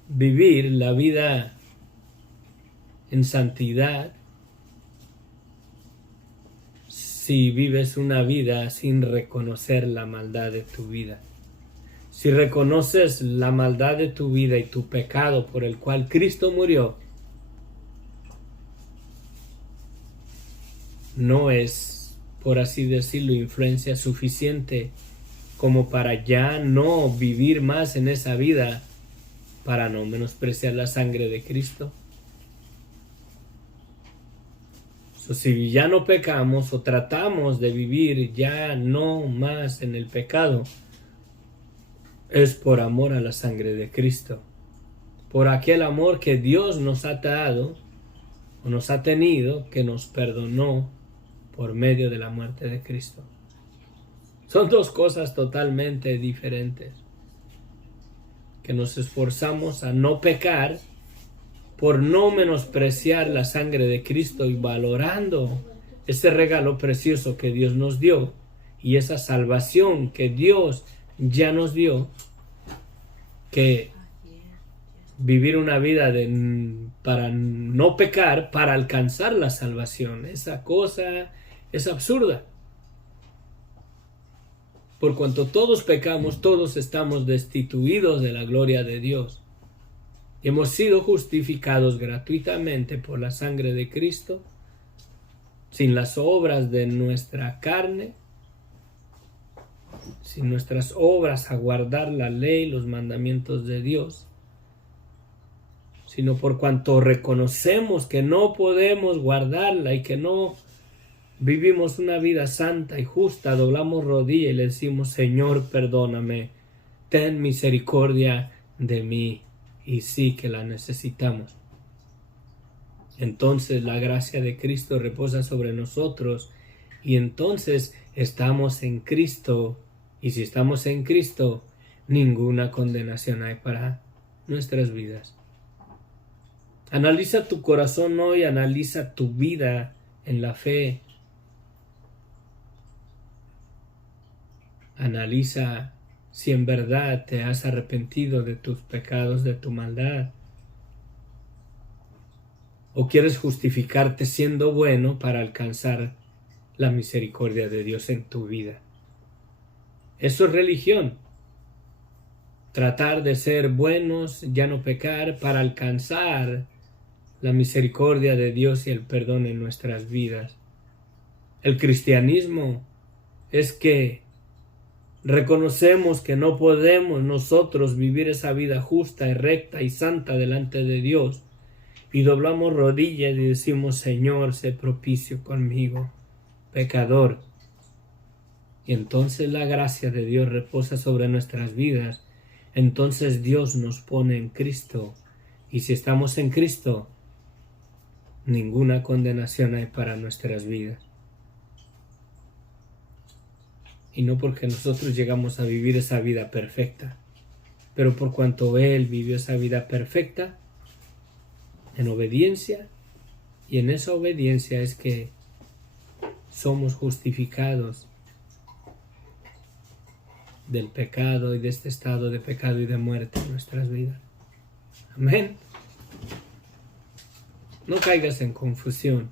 vivir la vida en santidad si vives una vida sin reconocer la maldad de tu vida. Si reconoces la maldad de tu vida y tu pecado por el cual Cristo murió, no es, por así decirlo, influencia suficiente como para ya no vivir más en esa vida, para no menospreciar la sangre de Cristo. Si ya no pecamos o tratamos de vivir ya no más en el pecado, es por amor a la sangre de Cristo, por aquel amor que Dios nos ha dado o nos ha tenido, que nos perdonó por medio de la muerte de Cristo. Son dos cosas totalmente diferentes. Que nos esforzamos a no pecar por no menospreciar la sangre de Cristo y valorando ese regalo precioso que Dios nos dio y esa salvación que Dios ya nos dio, que vivir una vida para no pecar, para alcanzar la salvación. Esa cosa es absurda. Por cuanto todos pecamos, todos estamos destituidos de la gloria de Dios. Hemos sido justificados gratuitamente por la sangre de Cristo, sin las obras de nuestra carne, sin nuestras obras a guardar la ley, los mandamientos de Dios, sino por cuanto reconocemos que no podemos guardarla y que no vivimos una vida santa y justa, doblamos rodilla y le decimos: Señor, perdóname, ten misericordia de mí. Y sí que la necesitamos. Entonces la gracia de Cristo reposa sobre nosotros y entonces estamos en Cristo. Y si estamos en Cristo, ninguna condenación hay para nuestras vidas. Analiza tu corazón hoy, analiza tu vida en la fe. Analiza si en verdad te has arrepentido de tus pecados, de tu maldad. ¿O quieres justificarte siendo bueno para alcanzar la misericordia de Dios en tu vida? Eso es religión. Tratar de ser buenos, ya no pecar, para alcanzar la misericordia de Dios y el perdón en nuestras vidas. El cristianismo es que reconocemos que no podemos nosotros vivir esa vida justa y recta y santa delante de Dios y doblamos rodillas y decimos: Señor, sé propicio conmigo, pecador. Y entonces la gracia de Dios reposa sobre nuestras vidas. Entonces Dios nos pone en Cristo. Y si estamos en Cristo, ninguna condenación hay para nuestras vidas. Y no porque nosotros llegamos a vivir esa vida perfecta, pero por cuanto Él vivió esa vida perfecta, en obediencia, y en esa obediencia es que somos justificados del pecado y de este estado de pecado y de muerte en nuestras vidas. Amén. No caigas en confusión.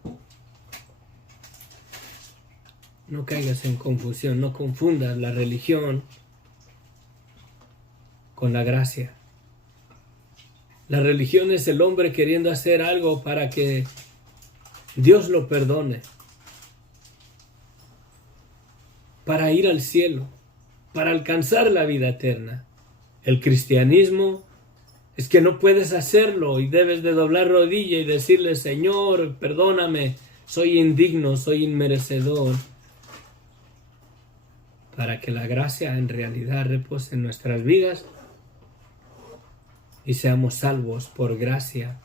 No caigas en confusión, no confundas la religión con la gracia. La religión es el hombre queriendo hacer algo para que Dios lo perdone, para ir al cielo, para alcanzar la vida eterna. El cristianismo es que no puedes hacerlo y debes de doblar rodilla y decirle: Señor, perdóname, soy indigno, soy inmerecedor, para que la gracia en realidad repose en nuestras vidas y seamos salvos por gracia.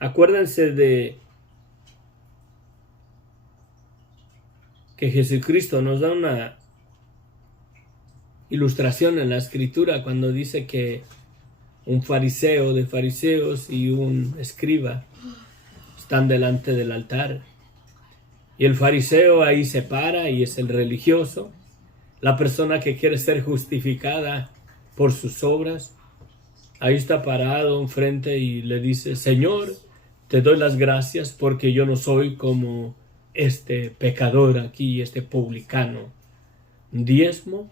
Acuérdense de que Jesucristo nos da una ilustración en la Escritura cuando dice que un fariseo de fariseos y un escriba están delante del altar. Y el fariseo ahí se para y es el religioso, la persona que quiere ser justificada por sus obras. Ahí está parado enfrente y le dice: Señor, te doy las gracias porque yo no soy como este pecador aquí, este publicano. Diezmo,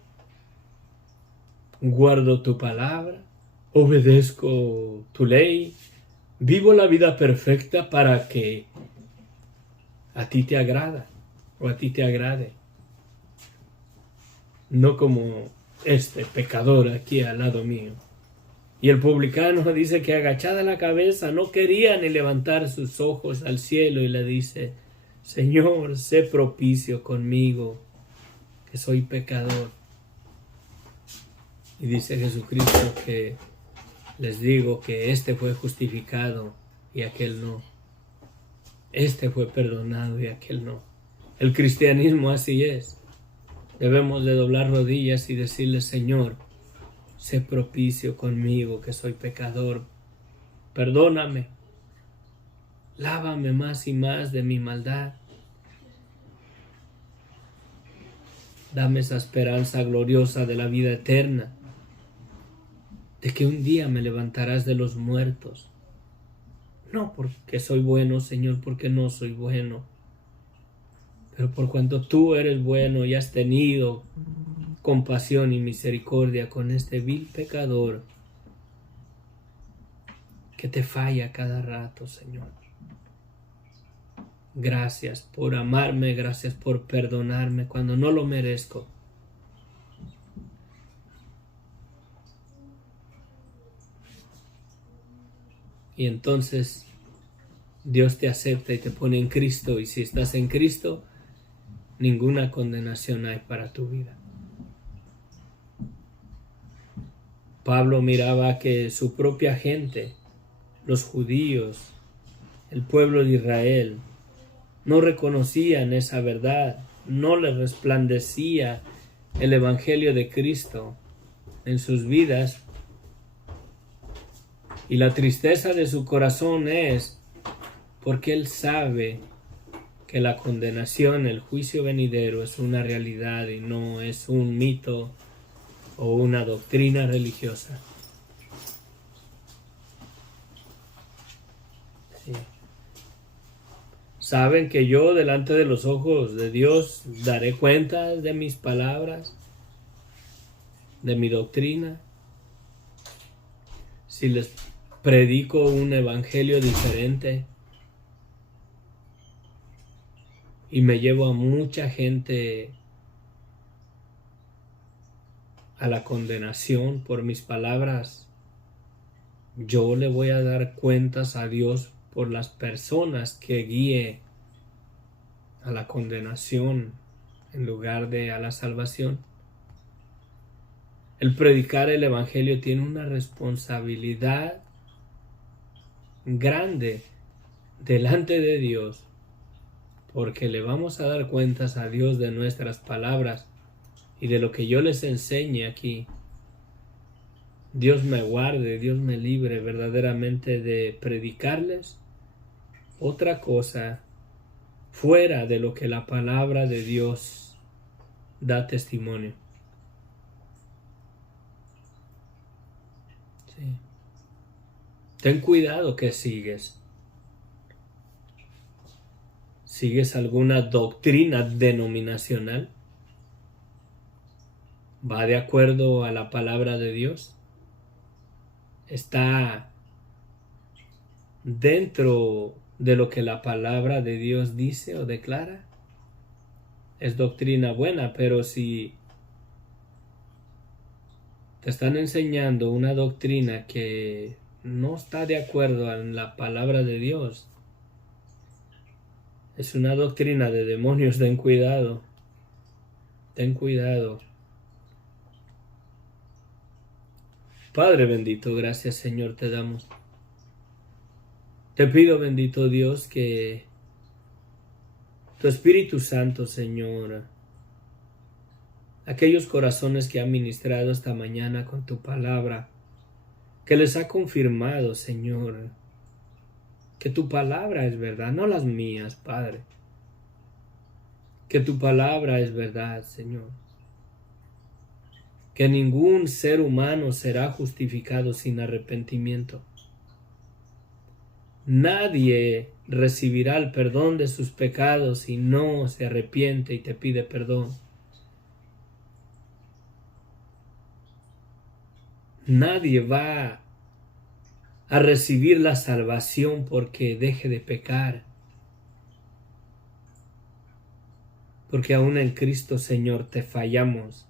guardo tu palabra, obedezco tu ley, vivo la vida perfecta para que a ti te agrada o a ti te agrade. No como este pecador aquí al lado mío. Y el publicano dice que agachada la cabeza no quería ni levantar sus ojos al cielo y le dice: Señor, sé propicio conmigo, que soy pecador. Y dice Jesucristo que les digo que este fue justificado y aquel no. Este fue perdonado y aquel no. El cristianismo así es. Debemos de doblar rodillas y decirle: Señor, sé propicio conmigo, que soy pecador. Perdóname. Lávame más y más de mi maldad. Dame esa esperanza gloriosa de la vida eterna, de que un día me levantarás de los muertos. No porque soy bueno, Señor, porque no soy bueno, pero por cuanto tú eres bueno y has tenido compasión y misericordia con este vil pecador que te falla cada rato, Señor. Gracias por amarme, gracias por perdonarme cuando no lo merezco. Y entonces Dios te acepta y te pone en Cristo, y si estás en Cristo, ninguna condenación hay para tu vida. Pablo miraba que su propia gente, los judíos, el pueblo de Israel, no reconocían esa verdad, no les resplandecía el Evangelio de Cristo en sus vidas. Y la tristeza de su corazón es porque él sabe que la condenación, el juicio venidero, es una realidad y no es un mito o una doctrina religiosa. Sí. Saben que yo delante de los ojos de Dios daré cuenta de mis palabras, de mi doctrina. Si les predico un evangelio diferente y me llevo a mucha gente a la condenación por mis palabras, yo le voy a dar cuentas a Dios por las personas que guíe a la condenación en lugar de a la salvación. El predicar el evangelio tiene una responsabilidad grande delante de Dios, porque le vamos a dar cuentas a Dios de nuestras palabras y de lo que yo les enseñe aquí. Dios me guarde, Dios me libre verdaderamente de predicarles otra cosa fuera de lo que la palabra de Dios da testimonio. Sí. Ten cuidado que sigues. ¿Sigues alguna doctrina denominacional? ¿Va de acuerdo a la palabra de Dios? ¿Está dentro de lo que la palabra de Dios dice o declara? Es doctrina buena, pero si te están enseñando una doctrina que no está de acuerdo a la palabra de Dios, es una doctrina de demonios. Ten cuidado. Ten cuidado. Padre bendito, gracias Señor te damos. Te pido, bendito Dios, que Tu Espíritu Santo, Señor, aquellos corazones que ha ministrado esta mañana con tu palabra, que les ha confirmado, Señor, que tu palabra es verdad, no las mías, Padre. Que tu palabra es verdad, Señor. Que ningún ser humano será justificado sin arrepentimiento. Nadie recibirá el perdón de sus pecados si no se arrepiente y te pide perdón. Nadie va a recibir la salvación porque deje de pecar. Porque aún en Cristo, Señor, te fallamos,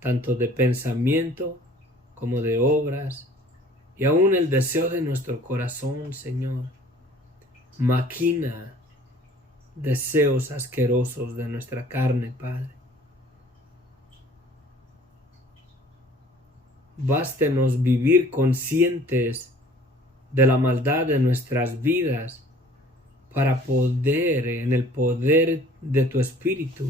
tanto de pensamiento como de obras, y aún el deseo de nuestro corazón, Señor, maquina deseos asquerosos de nuestra carne, Padre. Bástenos vivir conscientes de la maldad de nuestras vidas para poder, en el poder de tu Espíritu,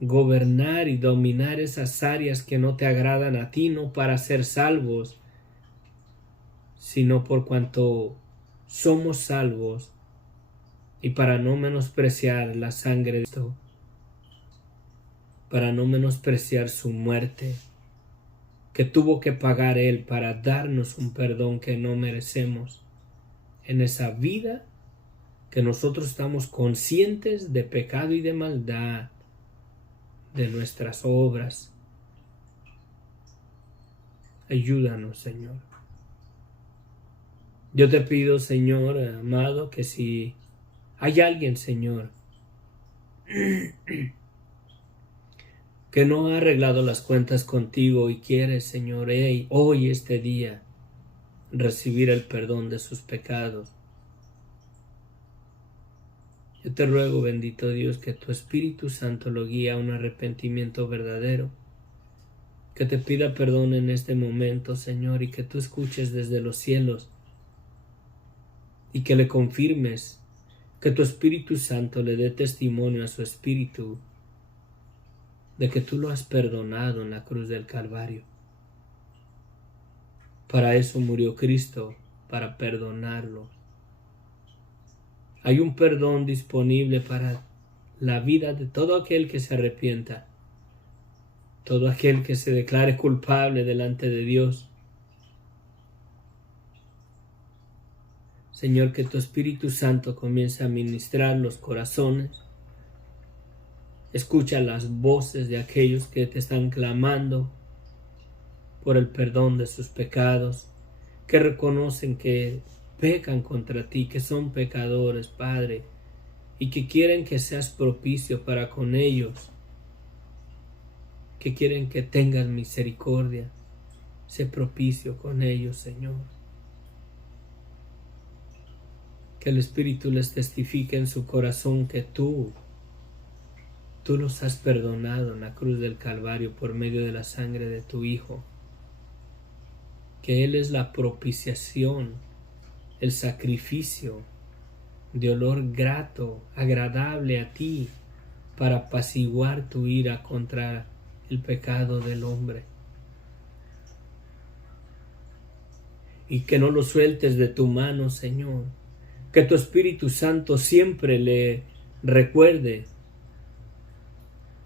gobernar y dominar esas áreas que no te agradan a ti, no para ser salvos, sino por cuanto somos salvos y para no menospreciar la sangre de Cristo, para no menospreciar su muerte, que tuvo que pagar Él para darnos un perdón que no merecemos en esa vida que nosotros estamos conscientes de pecado y de maldad, de nuestras obras. Ayúdanos, Señor. Yo te pido, Señor amado, que si hay alguien, Señor, que no ha arreglado las cuentas contigo y quiere, Señor, hoy, este día, recibir el perdón de sus pecados, yo te ruego, bendito Dios, que tu Espíritu Santo lo guíe a un arrepentimiento verdadero, que te pida perdón en este momento, Señor, y que tú escuches desde los cielos y que le confirmes, que tu Espíritu Santo le dé testimonio a su espíritu de que tú lo has perdonado en la cruz del Calvario. Para eso murió Cristo, para perdonarlo. Hay un perdón disponible para la vida de todo aquel que se arrepienta, todo aquel que se declare culpable delante de Dios. Señor, que tu Espíritu Santo comience a ministrar los corazones. Escucha las voces de aquellos que te están clamando por el perdón de sus pecados, que reconocen que pecan contra ti, que son pecadores, Padre, y que quieren que seas propicio para con ellos, que quieren que tengas misericordia. Sé propicio con ellos, Señor. Que el Espíritu les testifique en su corazón que tú los has perdonado en la cruz del Calvario por medio de la sangre de tu Hijo. Que Él es la propiciación, el sacrificio de olor grato, agradable a ti, para apaciguar tu ira contra el pecado del hombre. Y que no lo sueltes de tu mano, Señor. Que tu Espíritu Santo siempre le recuerde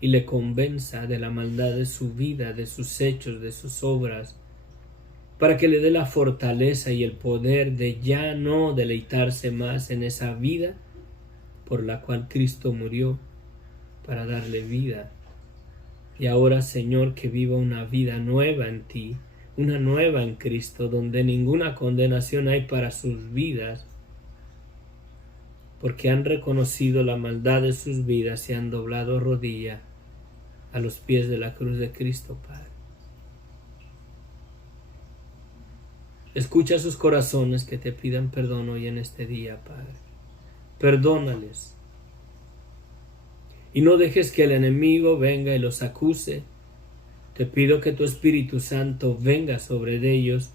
y le convenza de la maldad de su vida, de sus hechos, de sus obras, para que le dé la fortaleza y el poder de ya no deleitarse más en esa vida por la cual Cristo murió, para darle vida. Y ahora, Señor, que viva una vida nueva en ti, una nueva en Cristo, donde ninguna condenación hay para sus vidas, porque han reconocido la maldad de sus vidas y han doblado rodilla a los pies de la cruz de Cristo, Padre. Escucha sus corazones que te pidan perdón hoy en este día, Padre. Perdónales. Y no dejes que el enemigo venga y los acuse. Te pido que tu Espíritu Santo venga sobre ellos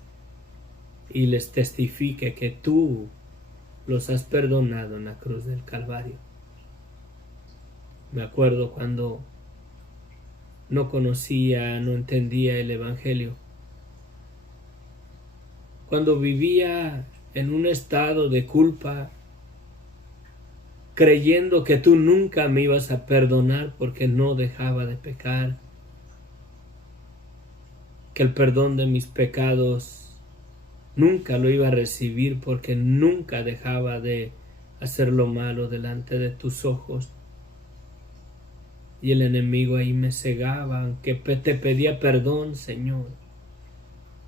y les testifique que tú los has perdonado en la cruz del Calvario. Me acuerdo cuando no conocía, no entendía el Evangelio, cuando vivía en un estado de culpa, creyendo que tú nunca me ibas a perdonar porque no dejaba de pecar, que el perdón de mis pecados nunca lo iba a recibir porque nunca dejaba de hacer lo malo delante de tus ojos. Y el enemigo ahí me cegaba, aunque te pedía perdón, Señor.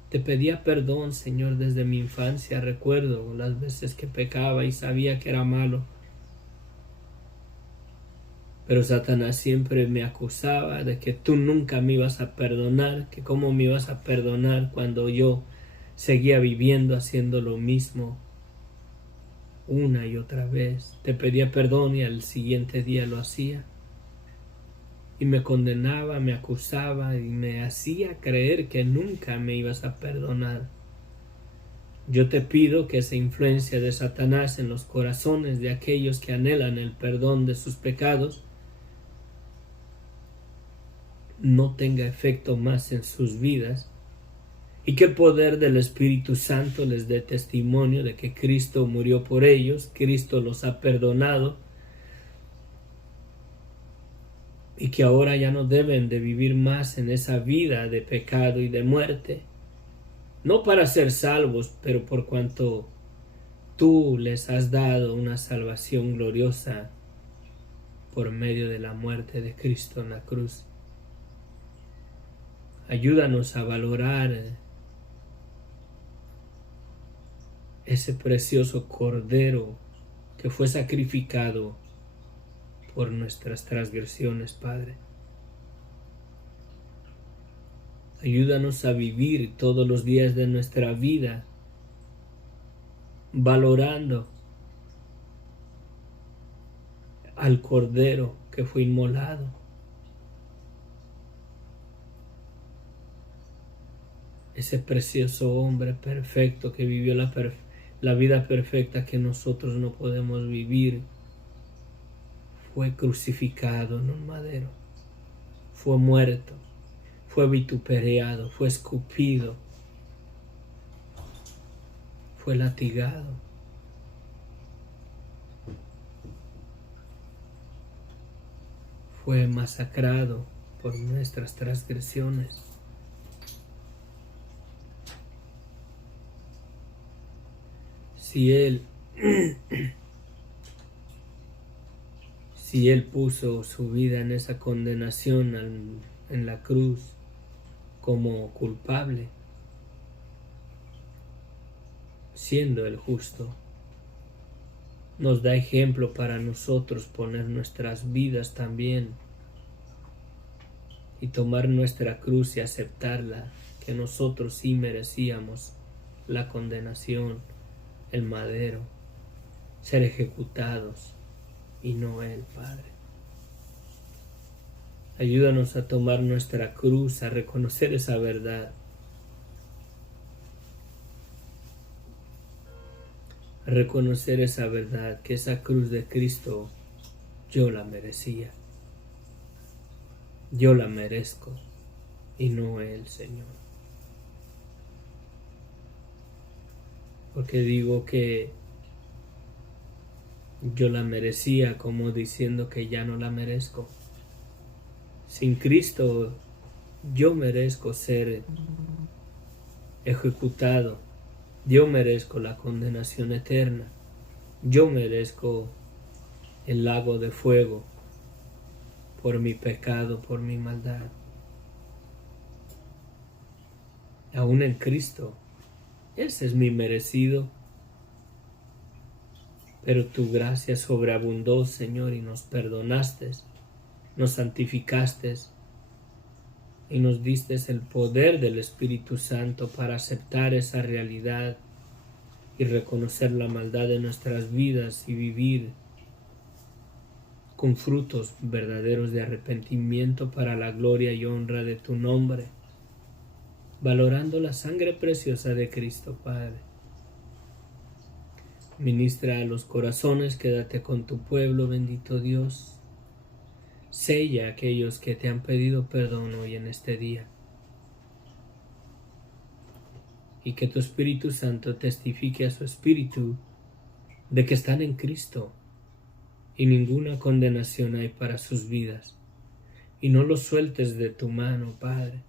Te pedía perdón, Señor, desde mi infancia. Recuerdo las veces que pecaba y sabía que era malo. Pero Satanás siempre me acusaba de que tú nunca me ibas a perdonar, que cómo me ibas a perdonar cuando yo seguía viviendo haciendo lo mismo una y otra vez. Te pedía perdón y al siguiente día lo hacía. Y me condenaba, me acusaba y me hacía creer que nunca me ibas a perdonar. Yo te pido que esa influencia de Satanás en los corazones de aquellos que anhelan el perdón de sus pecados no tenga efecto más en sus vidas y que el poder del Espíritu Santo les dé testimonio de que Cristo murió por ellos, Cristo los ha perdonado y que ahora ya no deben de vivir más en esa vida de pecado y de muerte, no para ser salvos, pero por cuanto tú les has dado una salvación gloriosa por medio de la muerte de Cristo en la cruz. Ayúdanos a valorar ese precioso Cordero que fue sacrificado por nuestras transgresiones, Padre. Ayúdanos a vivir todos los días de nuestra vida valorando al Cordero que fue inmolado. Ese precioso hombre perfecto que vivió la vida perfecta que nosotros no podemos vivir, fue crucificado en un madero, fue muerto, fue vituperiado, fue escupido, fue latigado. Fue masacrado por nuestras transgresiones. Si Él puso su vida en esa condenación en la cruz como culpable, siendo el justo, nos da ejemplo para nosotros poner nuestras vidas también y tomar nuestra cruz y aceptarla, que nosotros sí merecíamos la condenación, el madero, ser ejecutados y no Él, Padre. Ayúdanos a tomar nuestra cruz, a reconocer esa verdad, a reconocer esa verdad, que esa cruz de Cristo yo la merecía, yo la merezco y no Él, Señor. Porque digo que yo la merecía como diciendo que ya no la merezco. Sin Cristo yo merezco ser ejecutado, yo merezco la condenación eterna, yo merezco el lago de fuego por mi pecado, por mi maldad. Aún en Cristo, ese es mi merecido, pero tu gracia sobreabundó, Señor, y nos perdonaste, nos santificaste y nos diste el poder del Espíritu Santo para aceptar esa realidad y reconocer la maldad de nuestras vidas y vivir con frutos verdaderos de arrepentimiento para la gloria y honra de tu nombre, valorando la sangre preciosa de Cristo, Padre. Ministra a los corazones, quédate con tu pueblo, bendito Dios. Sella a aquellos que te han pedido perdón hoy en este día. Y que tu Espíritu Santo testifique a su espíritu de que están en Cristo y ninguna condenación hay para sus vidas. Y no los sueltes de tu mano, Padre.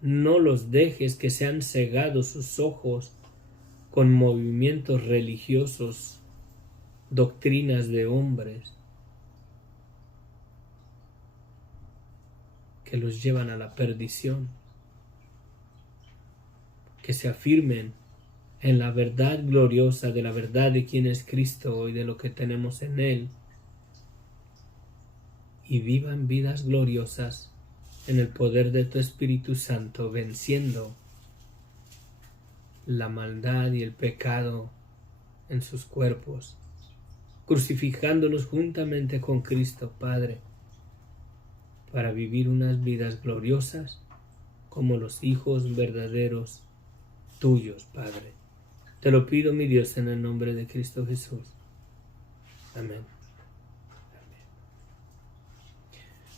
No los dejes que sean cegados sus ojos con movimientos religiosos, doctrinas de hombres que los llevan a la perdición. Que se afirmen en la verdad gloriosa de la verdad de quién es Cristo y de lo que tenemos en Él, y vivan vidas gloriosas en el poder de tu Espíritu Santo, venciendo la maldad y el pecado en sus cuerpos, crucificándolos juntamente con Cristo, Padre, para vivir unas vidas gloriosas como los hijos verdaderos tuyos, Padre. Te lo pido, mi Dios, en el nombre de Cristo Jesús. Amén.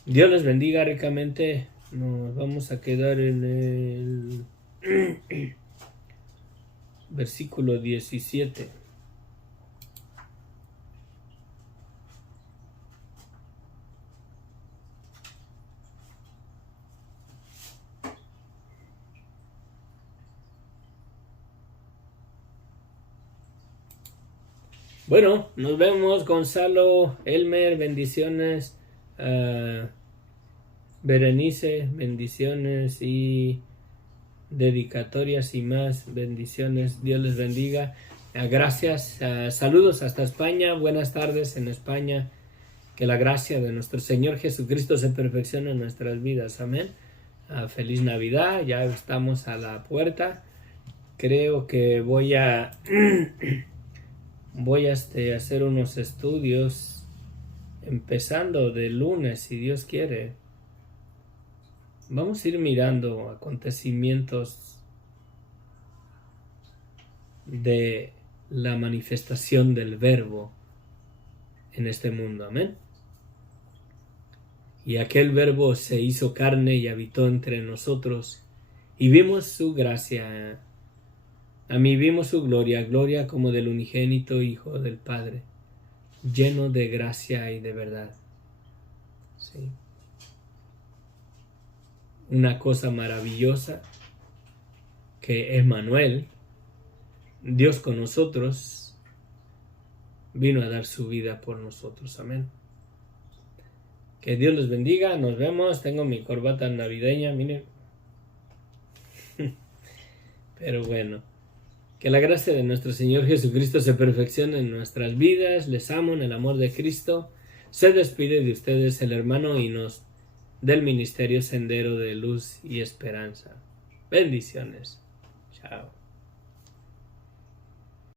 Dios les bendiga ricamente. Nos vamos a quedar en el versículo 17. Bueno, nos vemos, Gonzalo, Elmer, bendiciones, Berenice, bendiciones y dedicatorias y más, bendiciones, Dios les bendiga, gracias, saludos hasta España, buenas tardes en España, que la gracia de nuestro Señor Jesucristo se perfeccione en nuestras vidas, amén, feliz Navidad, ya estamos a la puerta, creo que voy a hacer unos estudios empezando de lunes, si Dios quiere. Vamos a ir mirando acontecimientos de la manifestación del Verbo en este mundo. Amén. Y aquel Verbo se hizo carne y habitó entre nosotros, y vimos su gracia. A mí vimos su gloria, gloria como del unigénito Hijo del Padre, lleno de gracia y de verdad. Sí. Una cosa maravillosa que Emmanuel, Dios con nosotros, vino a dar su vida por nosotros. Amén. Que Dios los bendiga. Nos vemos. Tengo mi corbata navideña, miren. Pero bueno. Que la gracia de nuestro Señor Jesucristo se perfeccione en nuestras vidas. Les amo en el amor de Cristo. Se despide de ustedes el hermano Inos del Ministerio Sendero de Luz y Esperanza. Bendiciones. Chao.